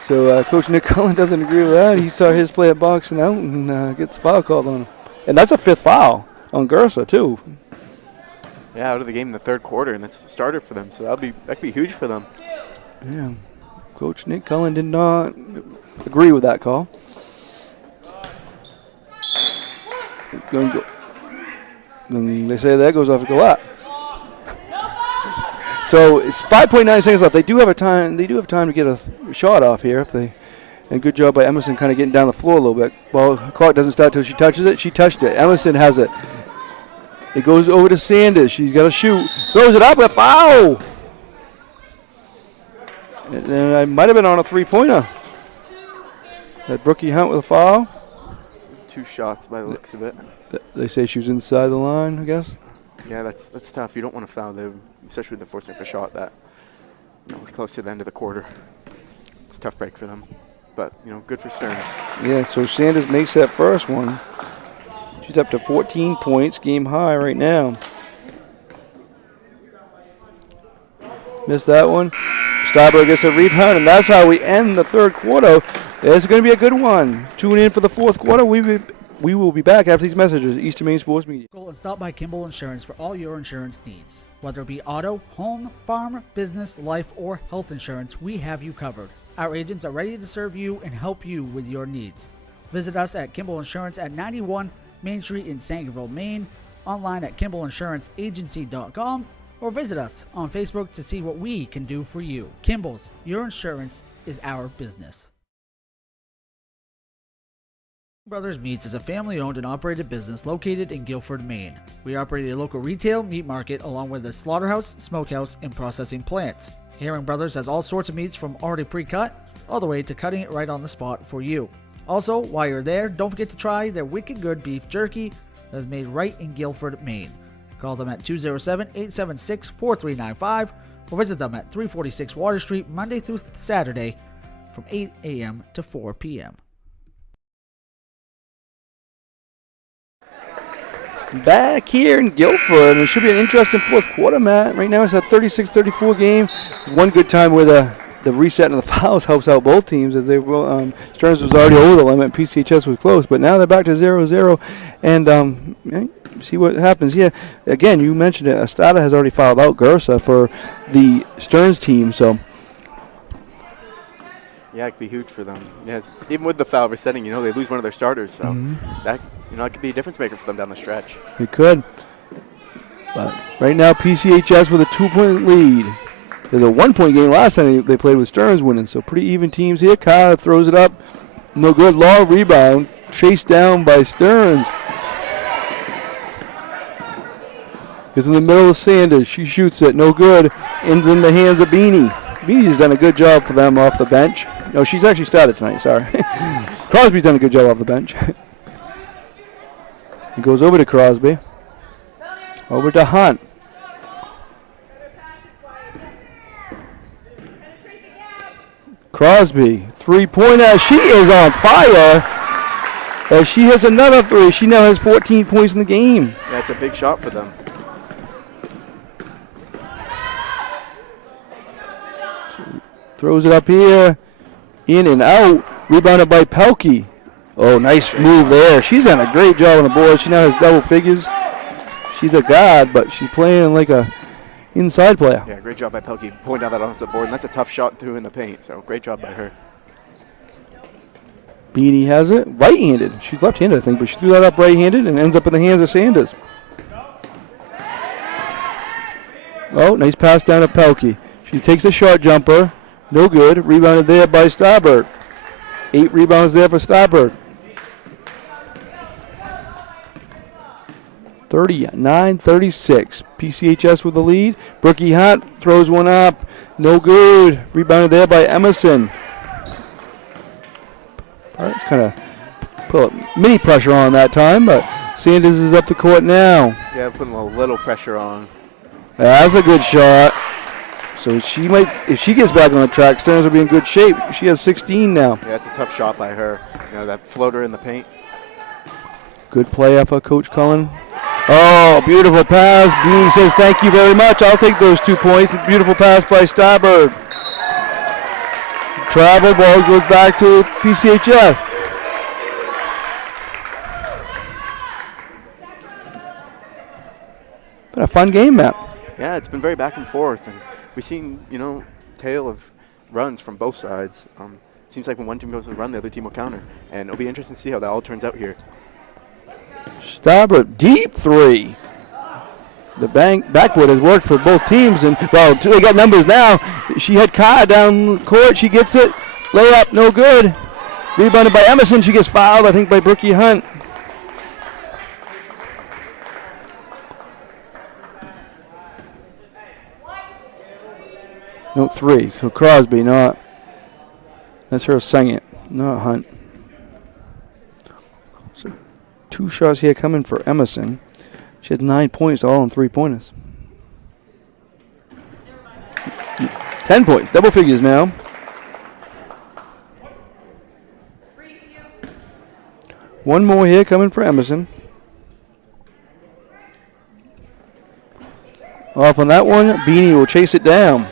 So Coach Nick Cullen doesn't agree with that. He saw his play at boxing out and gets the foul called on him. And that's a 5th foul on Gersa, too. Yeah, out of the game in the 3rd quarter, and that's a starter for them. So that could be huge for them. Yeah. Coach Nick Cullen did not agree with that call. And they say that goes off a Galette. So it's 5.9 seconds left. They do have time to get a shot off here. And good job by Emerson kind of getting down the floor a little bit. Well, the clock doesn't start until she touches it. She touched it. Emerson has it. It goes over to Sanders. She's got to shoot. Throws it up with a foul. And I might have been on a 3-pointer. That Brookie Hunt with a foul. 2 shots by the looks of it. They say she was inside the line, I guess. Yeah, that's tough. You don't want to foul them, especially with the forcing up a shot that close to the end of the quarter. It's a tough break for them, but good for Stearns. Yeah, so Sanders makes that first one. She's up to 14 points, game high right now. Missed that one. Steinberg gets a rebound, and that's how we end the 3rd quarter. It's going to be a good one. Tune in for the 4th quarter. We will be back after these messages. Eastern Maine Sports Media. And stop by Kimball Insurance for all your insurance needs. Whether it be auto, home, farm, business, life, or health insurance, we have you covered. Our agents are ready to serve you and help you with your needs. Visit us at Kimball Insurance at 91 Main Street in Sangerville, Maine, online at KimballInsuranceAgency.com, or visit us on Facebook to see what we can do for you. Kimball's, your insurance is our business. Brothers Meats is a family-owned and operated business located in Guilford, Maine. We operate a local retail meat market along with a slaughterhouse, smokehouse, and processing plants. Herring Brothers has all sorts of meats from already pre-cut all the way to cutting it right on the spot for you. Also, while you're there, don't forget to try their wicked good beef jerky that is made right in Guilford, Maine. Call them at 207-876-4395 or visit them at 346 Water Street Monday through Saturday from 8 a.m. to 4 p.m. Back here in Guilford, and it should be an interesting 4th quarter, Matt. Right now it's a 36-34 game. One good time where the reset and the fouls helps out both teams, as they Stearns was already over the limit, PCHS was close, but now they're back to 0-0, and see what happens. Yeah, again, you mentioned it. Estrada has already fouled out Gersa for the Stearns team, so. Yeah, it could be huge for them. Yeah, even with the foul resetting, they lose one of their starters, so that could be a difference maker for them down the stretch. It could. But right now, PCHS with a 2-point lead. There's a 1-point game last time they played with Stearns winning, so pretty even teams here. Kyle throws it up. No good. Long rebound. Chased down by Stearns. It's in the middle of Sanders. She shoots it. No good. Ends in the hands of Beanie. Beanie's done a good job for them off the bench. No, she's actually started tonight, sorry. Crosby's done a good job off the bench. He goes over to Crosby. Over to Hunt. Crosby, 3-pointer. She is on fire. As she hits another 3. She now has 14 points in the game. Yeah, That's a big shot for them. Throws it up here, in and out, rebounded by Pelkey. Oh, nice move there. She's done a great job on the board. She now has double figures. She's a god, but she's playing like a inside player. Yeah, great job by Pelkey pulling down that offensive board, and that's a tough shot through in the paint, so great job by her. Beanie has it, right-handed. She's left-handed, I think, but she threw that up right-handed and ends up in the hands of Sanders. Oh, nice pass down to Pelkey. She takes a short jumper. No good. Rebounded there by Starberg. 8 rebounds there for Starberg. 39-36. PCHS with the lead. Brookie Hunt throws one up. No good. Rebounded there by Emerson. All right, it's kind of put mini pressure on that time, but Sanders is up the court now. Yeah, putting a little pressure on. That's a good shot. So she might, if she gets back on the track, Stearns will be in good shape. She has 16 now. Yeah, it's a tough shot by her. You know, that floater in the paint. Good play up by Coach Cullen. Oh, beautiful pass. Beanie says thank you very much. I'll take those 2 points. Beautiful pass by Starberg. Travel ball goes back to PCHS. Been a fun game, Matt. Yeah, it's been very back and forth, and we've seen, you know, tale of runs from both sides. Seems like when one team goes to run, the other team will counter, and it'll be interesting to see how that all turns out here. Starberg, deep 3. The backboard has worked for both teams, and well, they got numbers now. She had Kaya down court. She gets it. Layup, no good. Rebounded by Emerson. She gets fouled, I think, by Brookie Hunt. No, 3. So Crosby, not. That's her saying it, not Hunt. So 2 shots here coming for Emerson. She has 9 points, all on 3-pointers. 10 points, double figures now. One more here coming for Emerson. Off on that one, Beanie will chase it down.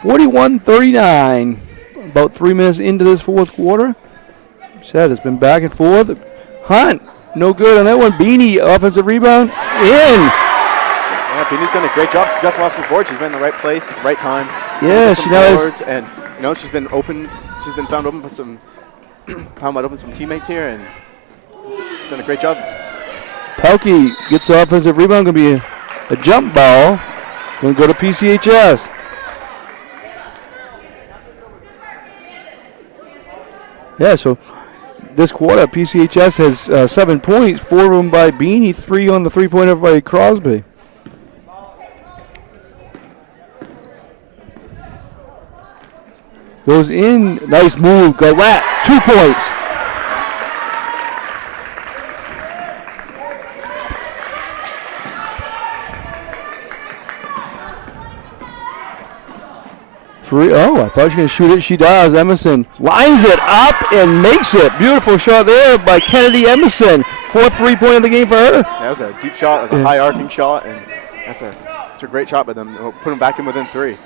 41-39. About 3 minutes into this fourth quarter. Said it's been back and forth. Hunt, no good on that one. Beanie, offensive rebound, in. Yeah, Beanie's done a great job. She's got some off the board. She's been in the right place at the right time. Yeah, she knows. And you know, she's been open. She's been found open with some, some teammates here, and she's done a great job. Pelkey gets the offensive rebound. Going to be a jump ball. Going to go to PCHS. Yeah, so this quarter, PCHS has 7 points, 4 of them by Beanie, 3 on the 3-pointer by Crosby. Goes in, nice move, Galat, 2 points. Oh, I thought she was going to shoot it. She does. Emerson lines it up and makes it. Beautiful shot there by Kennedy Emerson. 4th 3-pointer of the game for her. That was a deep shot. That was a high arcing shot, and that's a great shot by them. They'll put them back in within 3.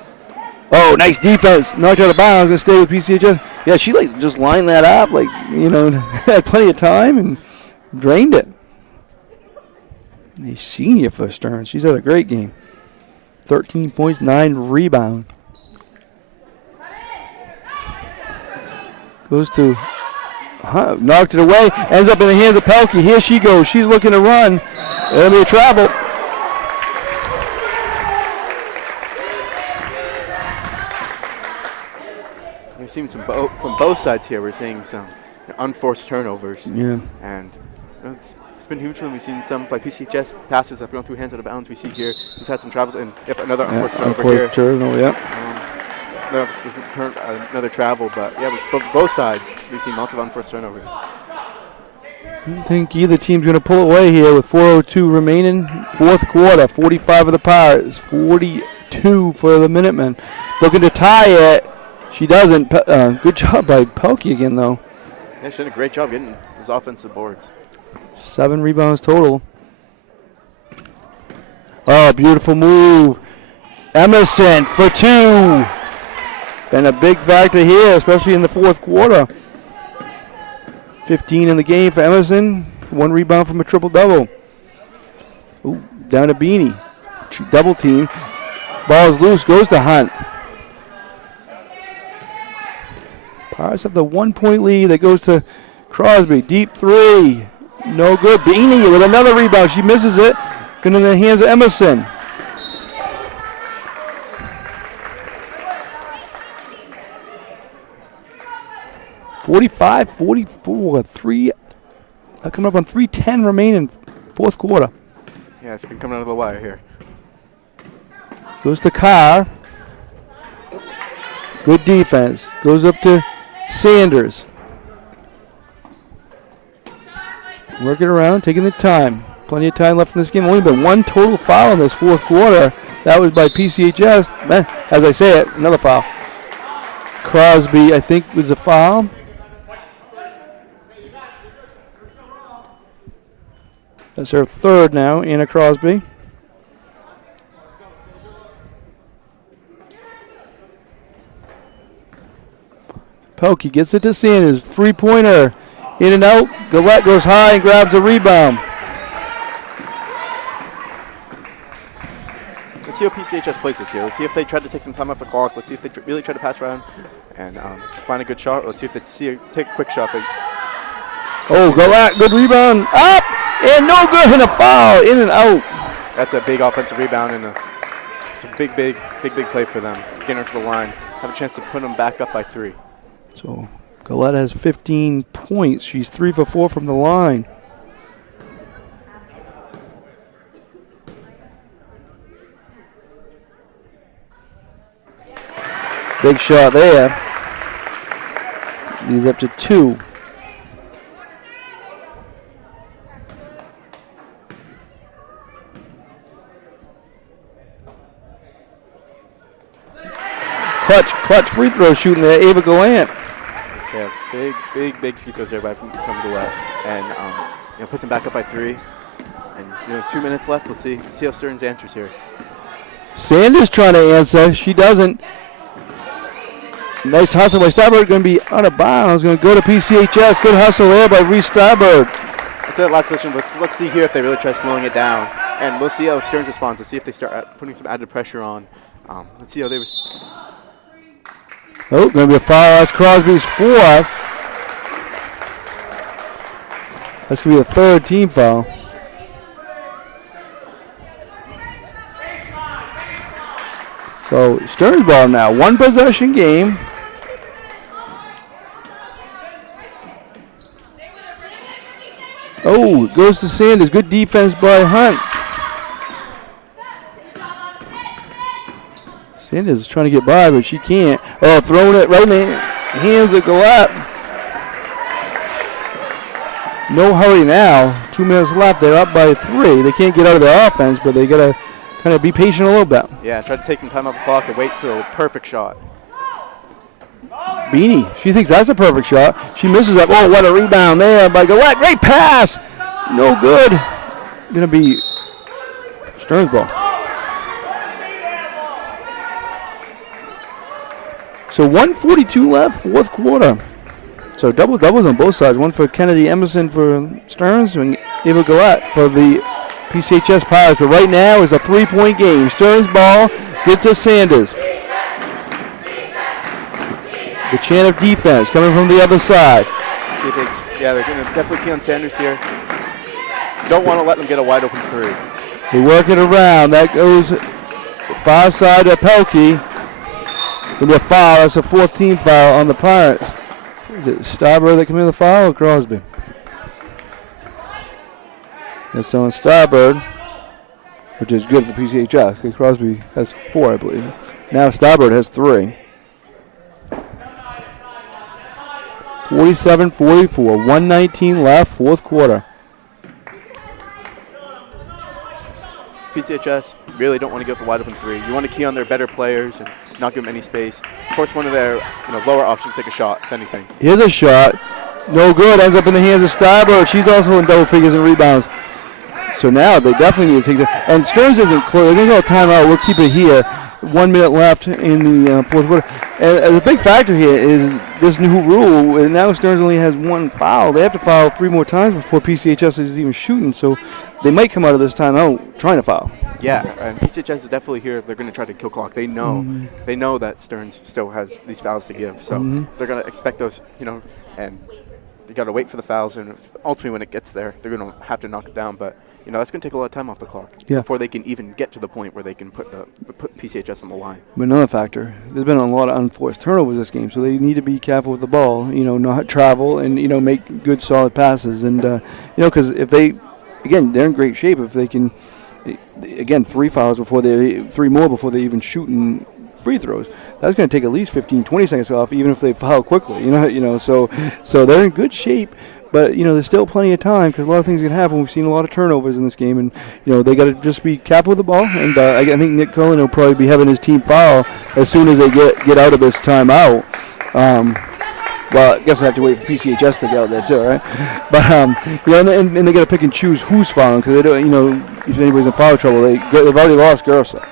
Oh, nice defense. Knocked out of bounds. Going to stay with PCHS. Yeah, she just lined that up, had plenty of time and drained it. A senior for Stearns. She's had a great game. 13 points, 9 rebounds. Goes to, knocked it away, ends up in the hands of Pelkey. Here she goes. She's looking to run. It'll be a travel. We've seen some from both sides here. We're seeing some unforced turnovers. Yeah. And it's been huge when we've seen some by PCHS passes that have gone through hands out of bounds. We see here we've had some travels, and another unforced turnover here. Another travel, but yeah, with both sides, we've seen lots of unforced turnovers. I think either team's going to pull away here with 4:02 remaining. Fourth quarter, 45 of the Pirates, 42 for the Minutemen. Looking to tie it. She doesn't. Good job by Pelkey again, though. Yeah, she did a great job getting those offensive boards. 7 rebounds total. Oh, beautiful move. Emerson for 2. And a big factor here, especially in the fourth quarter. 15 in the game for Emerson. 1 rebound from a triple-double. Ooh, down to Beanie. Double team. Ball's loose, goes to Hunt. Pirates have the 1-point lead that goes to Crosby. Deep 3. No good. Beanie with another rebound. She misses it. Going in the hands of Emerson. (45-44). Coming up on 3:10 remaining, fourth quarter. Yeah, it's been coming out of the wire here. Goes to Carr. Good defense. Goes up to Sanders. Working around, taking the time. Plenty of time left in this game. Only been 1 total foul in this fourth quarter. That was by PCHS. As I say it, another foul. Crosby, I think, was a foul. That's her third now, Anna Crosby. Pelkey gets it to Sanders. 3-pointer. In and out. Gillette goes high and grabs a rebound. Let's see how PCHS plays this year. Let's see if they try to take some time off the clock. Let's see if they really try to pass around and find a good shot. Let's see if they take a quick shot. Oh, Gillette, good rebound. Up! And no good, and a foul. In and out. That's a big offensive rebound, and it's a big play for them. Getting her to the line. Have a chance to put them back up by 3. So Gillette has 15 points. She's 3 for 4 from the line. Big shot there. Leads up to 2. Clutch free throw shooting there, Ava Gallant. Yeah, big free throws there from Gillette, and puts them back up by 3. And there's 2 minutes left. Let's see how Stearns answers here. Sanders trying to answer. She doesn't. Nice hustle by Starbird. Going to be out of bounds. Going to go to PCHS. Good hustle there by Reese Starbird. Let's say that last question. Let's see here if they really try slowing it down, and we'll see how Stearns responds. Let's see if they start putting some added pressure on. Let's see how they respond. Oh, going to be a foul. That's Crosby's 4th. That's going to be the 3rd team foul. So Stearns ball now. 1 possession game. Oh, it goes to Sanders. Good defense by Hunt. Sanders is trying to get by, but she can't. Oh, throwing it right in the hands of Gillette. No hurry now. 2 minutes left. They're up by 3. They can't get out of their offense, but they got to kind of be patient a little bit. Yeah, try to take some time off the clock and wait till a perfect shot. Beanie, she thinks that's a perfect shot. She misses that. Oh, what a rebound there by Gillette. Great pass. No good. Going to be Stearns ball. So 1:42 left, fourth quarter. So doubles on both sides. One for Kennedy Emerson for Stearns and Ava Gillette for the PCHS Pirates. But right now is a 3-point game. Stearns ball gets to Sanders. The chant of defense coming from the other side. See if they're going to definitely key on Sanders here. Don't want to let them get a wide open 3. They work it around. That goes far side to Pelkey. Going to be a foul. That's a 4th team foul on the Pirates. Is it Starbird that committed the foul or Crosby? That's on Starbird, which is good for PCHS because Crosby has 4, I believe. Now Starbird has 3. 47-44, 1:19 left, fourth quarter. PCHS really don't want to give up a wide open 3. You want to key on their better players and not give them any space. Force one of their lower options to take a shot, if anything. Here's a shot. No good. Ends up in the hands of Steiber. She's also in double figures in rebounds. So now they definitely need to take that. And Stearns isn't close. They're going to call a timeout. We'll keep it here. 1 minute left in the fourth quarter. And the big factor here is this new rule. And now Stearns only has one foul. They have to foul 3 more times before PCHS is even shooting. So they might come out of this timeout trying to foul. Yeah, and PCHS is definitely here. They're going to try to kill clock. They know that Stearns still has these fouls to give. So they're going to expect those, and you got to wait for the fouls. And ultimately, when it gets there, they're going to have to knock it down. But that's going to take a lot of time off the clock before they can even get to the point where they can put PCHS on the line. But another factor, there's been a lot of unforced turnovers this game, so they need to be careful with the ball. Not travel and make good solid passes. And because if they, again, they're in great shape if they can. Again, 3 fouls before 3 more before they even shooting free throws. That's going to take at least 15, 20 seconds off, even if they foul quickly. So they're in good shape. But there's still plenty of time because a lot of things can happen. We've seen a lot of turnovers in this game, and they got to just be careful with the ball. And I think Nick Cullen will probably be having his team foul as soon as they get out of this timeout. Well, I guess I have to wait for PCHS to get out there too, right? But and they got to pick and choose who's fouling because they don't. If anybody's in foul trouble, they've already lost Gersa.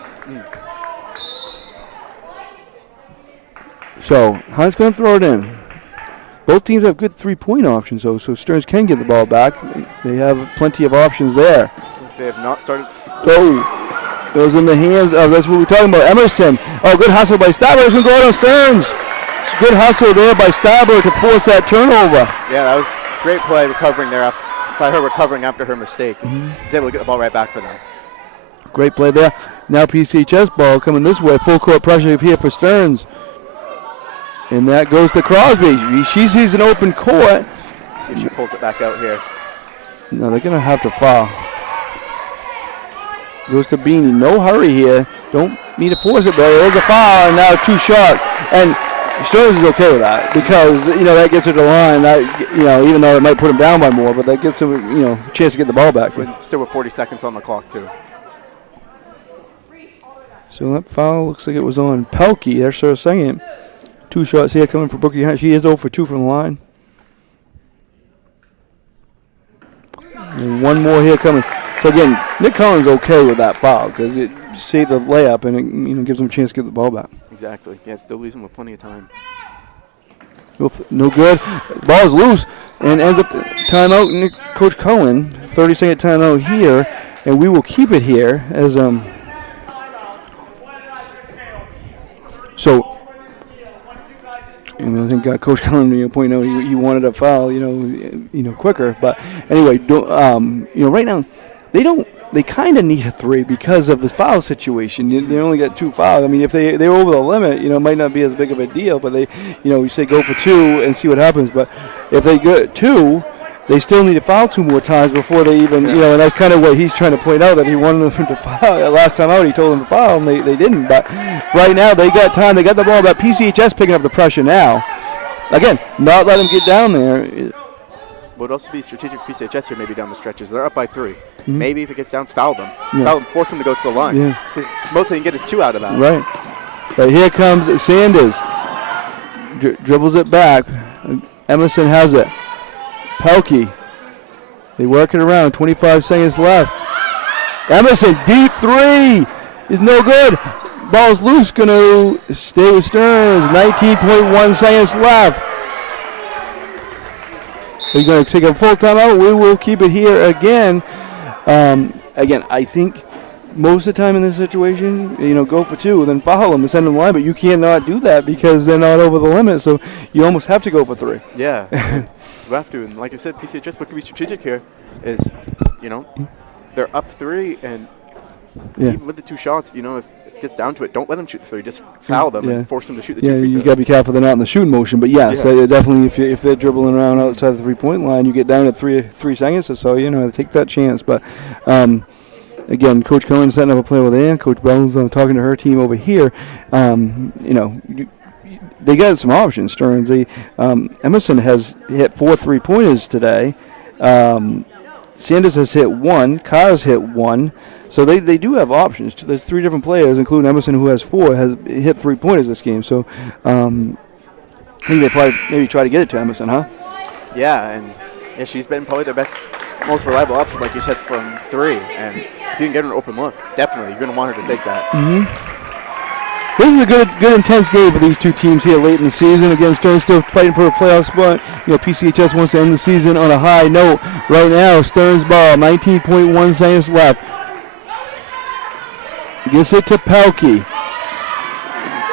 So Hunt's going to throw it in. Both teams have good 3-point options, though, so Stearns can get the ball back. They have plenty of options there. They have not started. Oh, goes in the hands of, that's what we're talking about, Emerson. Oh, good hustle by Steiber. It's going to go out on Stearns. Good hustle there by Steiber to force that turnover. Yeah, that was great play recovering there by her recovering after her mistake. She's able to get the ball right back for them. Great play there. Now PCHS ball coming this way. Full court pressure here for Stearns. And that goes to Crosby. She sees an open court. See if she pulls it back out here. No, they're going to have to foul. Goes to Beanie. No hurry here. Don't need to force it, but there's a foul, and now 2 shots. And Stearns is okay with that because, that gets her to the line. That, even though it might put him down by more, but that gets him, a chance to get the ball back. Still with 40 seconds on the clock, too. So that foul looks like it was on Pelkey. There's her second. 2 shots here coming for Brookie Hunt. She is 0 for 2 from the line. And 1 more here coming. So again, Nick Collins okay with that foul because it saved the layup and it gives him a chance to get the ball back. Exactly. Yeah, it still leaves him with plenty of time. No good. Ball's loose and ends up timeout. Coach Cohen, 30-second timeout here, and we will keep it here as so. I think Coach Cullen pointed out he wanted a foul, quicker. But anyway, right now they kind of need a 3 because of the foul situation. They only got 2 fouls. I mean, if they were over the limit, it might not be as big of a deal. But you say go for 2 and see what happens. But if they get 2, they still need to foul 2 more times before they even, and that's kind of what he's trying to point out, that he wanted them to foul. Last time out, he told them to foul, and they didn't. But right now, they got time. They got the ball. But PCHS picking up the pressure now. Again, not let them get down there. Would also be strategic for PCHS here, maybe down the stretches. They're up by 3. Maybe if it gets down, foul them. Foul them, force them to go to the line. Because most they can get is 2 out of that. Right. But here comes Sanders. Dribbles it back. Emerson has it. Pelkey. They work it around. 25 seconds left. Emerson, deep 3 is no good. Ball's loose. Going to stay with Stearns. 19.1 seconds left. We're going to take a full timeout. We will keep it here again. Again, I think most of the time in this situation, go for 2, then foul them and send them the line. But you cannot do that because they're not over the limit. So you almost have to go for 3. Yeah, you have to. And like I said, PCHS, what could be strategic here is, they're up 3, and even with the 2 shots, if it gets down to it, don't let them shoot the 3. Just foul them and force them to shoot the 2 free throws. You got to be careful they're not in the shooting motion. But yes, definitely if they're dribbling around outside the 3-point line, you get down to 3 seconds or so, take that chance. But again, Coach Cohen setting up a play with Ann. Coach Bell's talking to her team over here. They got some options, Stearns. Emerson has hit 4 3-pointers today. Sanders has hit 1. Carr's hit 1. So they do have options. There's 3 different players, including Emerson, who has 4, has hit 3-pointers this game. So I think they probably maybe try to get it to Emerson, huh? Yeah, and she's been probably the best, most reliable option, like you said, from 3. And if you can get an open look, definitely you're going to want her to take that. This is a good intense game for these two teams here late in the season. Again, Stearns still fighting for a playoff spot. PCHS wants to end the season on a high note. Right now, Stearns ball, 19.1 seconds left. Gets it to Pelkey.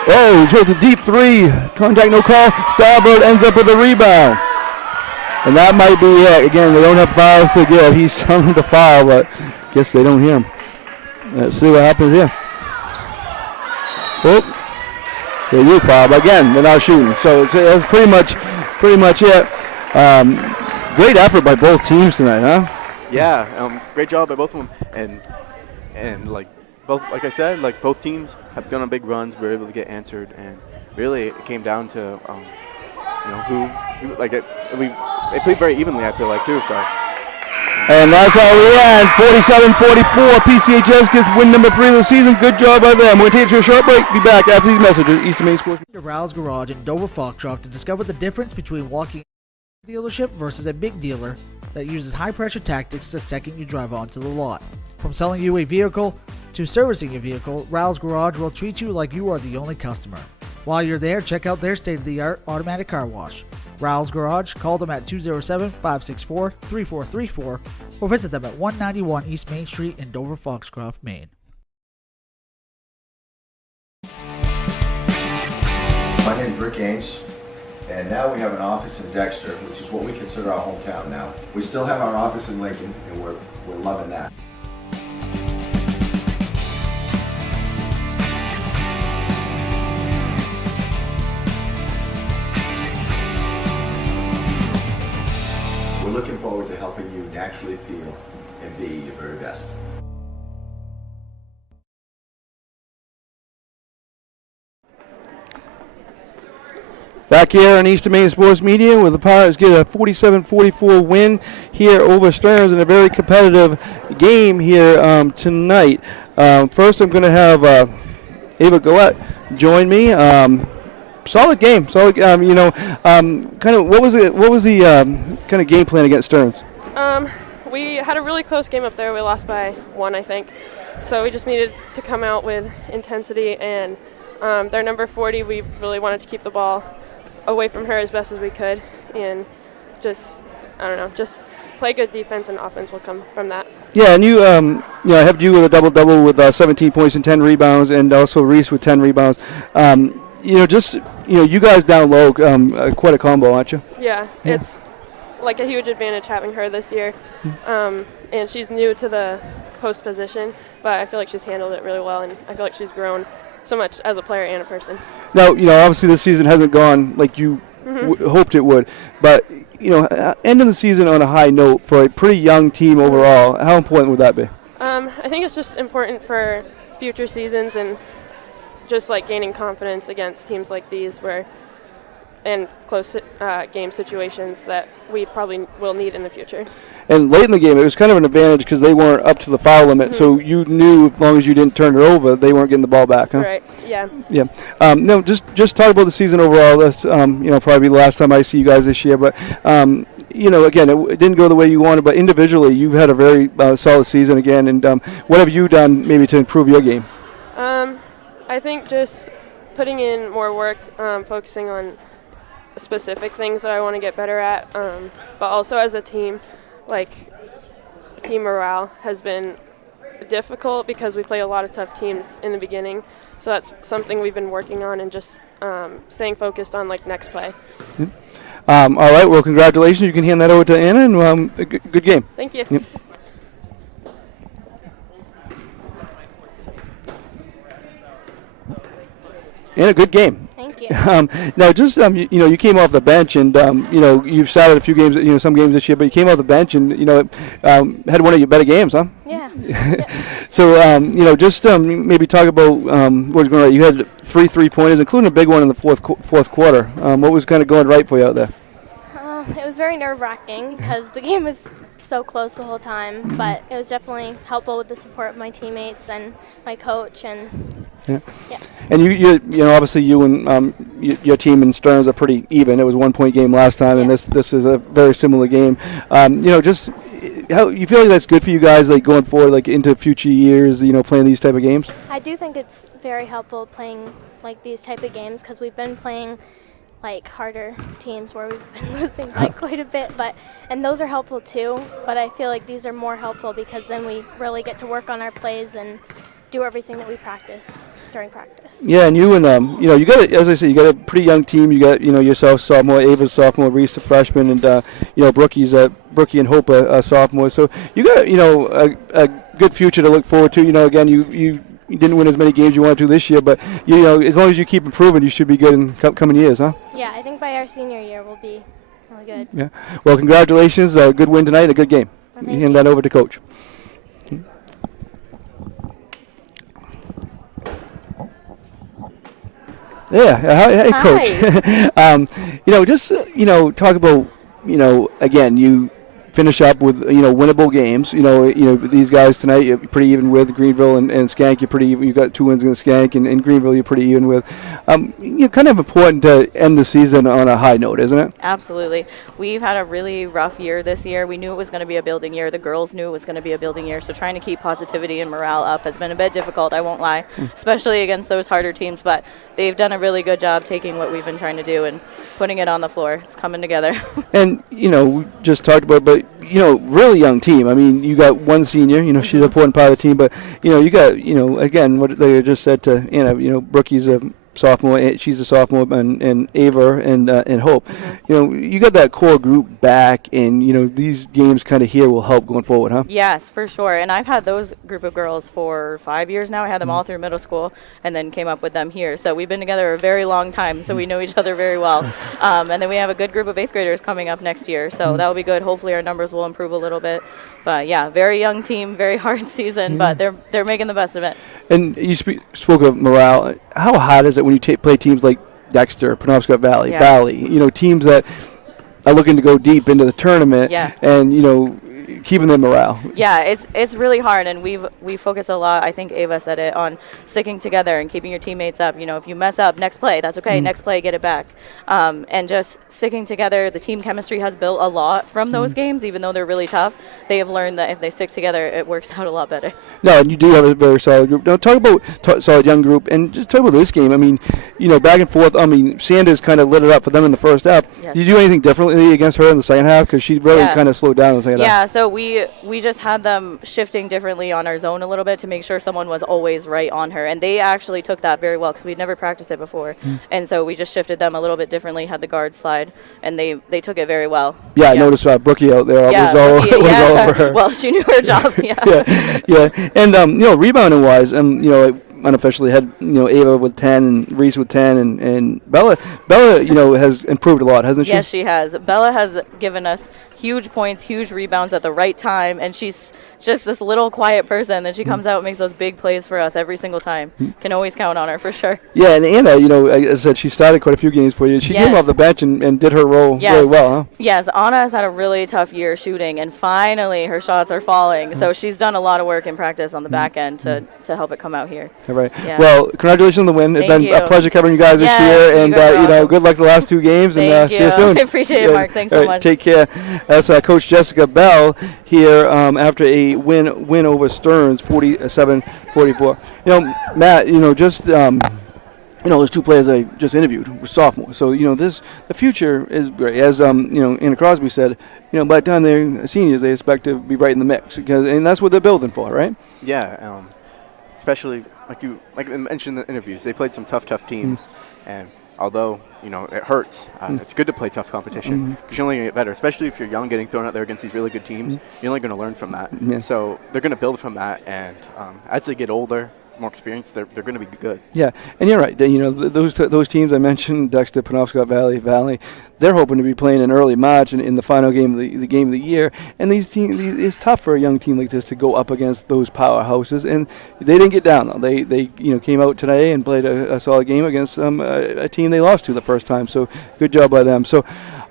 Oh, he hit the deep 3. Contact, no call. Starbird ends up with a rebound. And that might be it. Again, they don't have fouls to give. He's telling them to foul, but guess they don't hear him. Let's see what happens here. Oh, they do foul, but again, they're not shooting. So that's pretty much it. Great effort by both teams tonight, huh? Yeah, great job by both of them. And like I said, both teams have gone on big runs. We were able to get answered, and really it came down to they played very evenly. I feel like too. So. And that's how we end. 47-44. PCHS gets win number 3 of the season. Good job by them. We're going to take a short break. Be back after these messages. Eastern Maine Sports. Rouse Garage in Dover Foxcroft to discover the difference between walking a dealership versus a big dealer that uses high-pressure tactics the second you drive onto the lot. From selling you a vehicle to servicing a vehicle, Rouse Garage will treat you like you are the only customer. While you're there, check out their state-of-the-art automatic car wash. Rouse Garage, call them at 207-564-3434 or visit them at 191 East Main Street in Dover Foxcroft, Maine. My name is Rick Ames, and now we have an office in Dexter, which is what we consider our hometown now. We still have our office in Lincoln, and we're loving that. We're looking forward to helping you naturally feel and be your very best. Back here on Eastern Maine Sports Media, where the Pirates get a 47-44 win here over Stearns in a very competitive game here tonight. First, I'm going to have Ava Gillette join me. Solid game. Solid. Kind of. What was the kind of game plan against Stearns? We had a really close game up there. We lost by 1, I think. So we just needed to come out with intensity, and their number 40, we really wanted to keep the ball away from her as best as we could, and just play good defense, and offense will come from that. Yeah, and you I have you with a double-double with 17 points and 10 rebounds, and also Reese with 10 rebounds. You guys down low, quite a combo, aren't you? Yeah, it's like a huge advantage having her this year, and she's new to the post position, but I feel like she's handled it really well, and I feel like she's grown so much as a player and a person. Now, obviously this season hasn't gone like you hoped it would, but, ending the season on a high note for a pretty young team overall, how important would that be? I think it's just important for future seasons and just like gaining confidence against teams like these and close game situations that we probably will need in the future. And late in the game, it was kind of an advantage because they weren't up to the foul limit, so you knew as long as you didn't turn it over, they weren't getting the ball back, huh? Right, yeah. Yeah. No, just talk about the season overall. That's, probably the last time I see you guys this year, but, again, it didn't go the way you wanted, but individually, you've had a very solid season again, and what have you done maybe to improve your game? I think just putting in more work, focusing on specific things that I want to get better at, but also as a team, team morale has been difficult because we play a lot of tough teams in the beginning, so that's something we've been working on, and just staying focused on next play. Yep. All right, well, congratulations. You can hand that over to Anna, and good game. Thank you. Yep. And a good game. Thank you. Now, just you came off the bench, and you've started a few games, some games this year, but you came off the bench, and had one of your better games, huh? Yeah. So just maybe talk about what was going on. You had 3 3-pointers, including a big one in the fourth quarter. What was kind of going right for you out there? It was very nerve-wracking because the game was so close the whole time, but it was definitely helpful with the support of my teammates and my coach, and Yeah. Yeah. And you know, obviously you and your team in Stearns are pretty even. It was 1 point game last time, and this is a very similar game. You know, just how you feel like that's good for you guys, like going forward, like into future years. You know, playing these type of games. I do think it's very helpful playing like these type of games because we've been playing like harder teams where we've been losing by quite a bit, and those are helpful too. But I feel like these are more helpful because then we really get to work on our plays and do everything that we practice during practice. Yeah, and you know, you got as I said, you got a pretty young team. You got yourself sophomore, Ava's sophomore, Reese a freshman, and Brookie's Brookie and Hope a sophomore. So you got a good future to look forward to. You know, again, you didn't win as many games you wanted to this year, but you know, as long as you keep improving, you should be good in coming years, huh? Yeah, I think by our senior year we'll be really good. Yeah. Well, congratulations. Good win tonight. A good game. Well, You hand that over to Coach. Yeah. Hey, Coach. You know, just talk about again, you finish up with winnable games. You know these guys tonight you're pretty even with Greenville and Skank. You're pretty even. You got 2 wins against Skank and Greenville. You're pretty even with. Kind of important to end the season on a high note, isn't it? Absolutely. We've had a really rough year this year. We knew it was going to be a building year. The girls knew it was going to be a building year. So trying to keep positivity and morale up has been a bit difficult. I won't lie, especially against those harder teams. But they've done a really good job taking what we've been trying to do and putting it on the floor. It's coming together. And we just talked about, but really young team. I mean, you got one senior. She's an important part of the team, but you got again what they just said to Brookie's a sophomore. She's a sophomore, and Ava and Hope. You got that core group back, and these games kind of here will help going forward, huh? Yes, for sure. And I've had those group of girls for 5 years now. I had them all through middle school, and then came up with them here. So we've been together a very long time, so we know each other very well. And then we have a good group of 8th graders coming up next year, so that will be good. Hopefully our numbers will improve a little bit. But yeah, very young team, very hard season, but they're making the best of it. And you spoke of morale. How hard is it when you play teams like Dexter, Penobscot Valley, teams that are looking to go deep into the tournament, and keeping their morale? Yeah, it's really hard, and we focus a lot. I think Ava said it, on sticking together and keeping your teammates up. If you mess up, next play, that's okay. Next play, get it back, and just sticking together. The team chemistry has built a lot from those games, even though they're really tough. They have learned that if they stick together, it works out a lot better. No, and you do have a very solid group. Now talk about solid young group, and just talk about this game. I mean, back and forth. I mean, Sanders kind of lit it up for them in the first half. Yes. Did you do anything differently against her in the second half? Because she really kind of slowed down in the second half. Yeah, so we just had them shifting differently on our zone a little bit to make sure someone was always right on her, and they actually took that very well because we'd never practiced it before, and so we just shifted them a little bit differently, had the guards slide, and they took it very well. Yeah, I noticed Brookie out there. Yeah, was all over her. Well, she knew her job. Yeah. And rebounding wise, unofficially had Ava with 10 and Reese with 10 and Bella has improved a lot, hasn't she? Yes, she has. Bella has given us huge points, huge rebounds at the right time, and she's just this little quiet person that she comes out and makes those big plays for us every single time. Can always count on her for sure. Yeah, and Anna, as I said, she started quite a few games for you. She came off the bench and did her role really well, huh? Yes, Anna has had a really tough year shooting, and finally her shots are falling. So she's done a lot of work in practice on the back end to help it come out here. All right. Yeah. Well, congratulations on the win. It's been a pleasure covering you guys this year, and awesome. Good luck the last 2 games. Thank you. See you soon. I appreciate it, Mark. Thanks so much. Take care. That's Coach Jessica Bell here after a win over Stearns, 47-44. Matt, just those 2 players I just interviewed were sophomores. So the future is great. As Anna Crosby said, by the time they're seniors, they expect to be right in the mix, and that's what they're building for, right? Yeah, especially like I mentioned in the interviews, they played some tough teams, and although it hurts, it's good to play tough competition because you're only going to get better, especially if you're young, getting thrown out there against these really good teams. You're only going to learn from that. Yeah. So they're going to build from that, and as they get older, more experienced, they're going to be good. Yeah, and you're right. Those teams I mentioned, Dexter, Penobscot Valley, they're hoping to be playing in early March in the final game of the game of the year. And these teams, it's tough for a young team like this to go up against those powerhouses. And they didn't get down though. They came out today and played a solid game against a team they lost to the first time. So good job by them. So.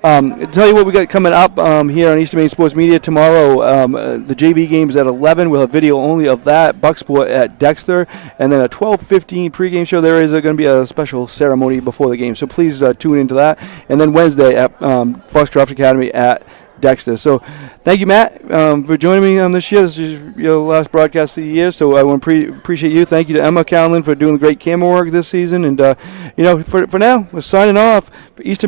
Tell you what we got coming up here on Eastern Maine Sports Media tomorrow. The JV game's at 11. We'll have video only of that. Bucksport at Dexter. And then a 12:15 pregame show. There is going to be a special ceremony before the game. So please tune into that. And then Wednesday at Foxcroft Academy at Dexter. So thank you, Matt, for joining me on this year. This is your last broadcast of the year, so I want to appreciate you. Thank you to Emma Cowlin for doing great camera work this season. And, for now, we're signing off for Eastern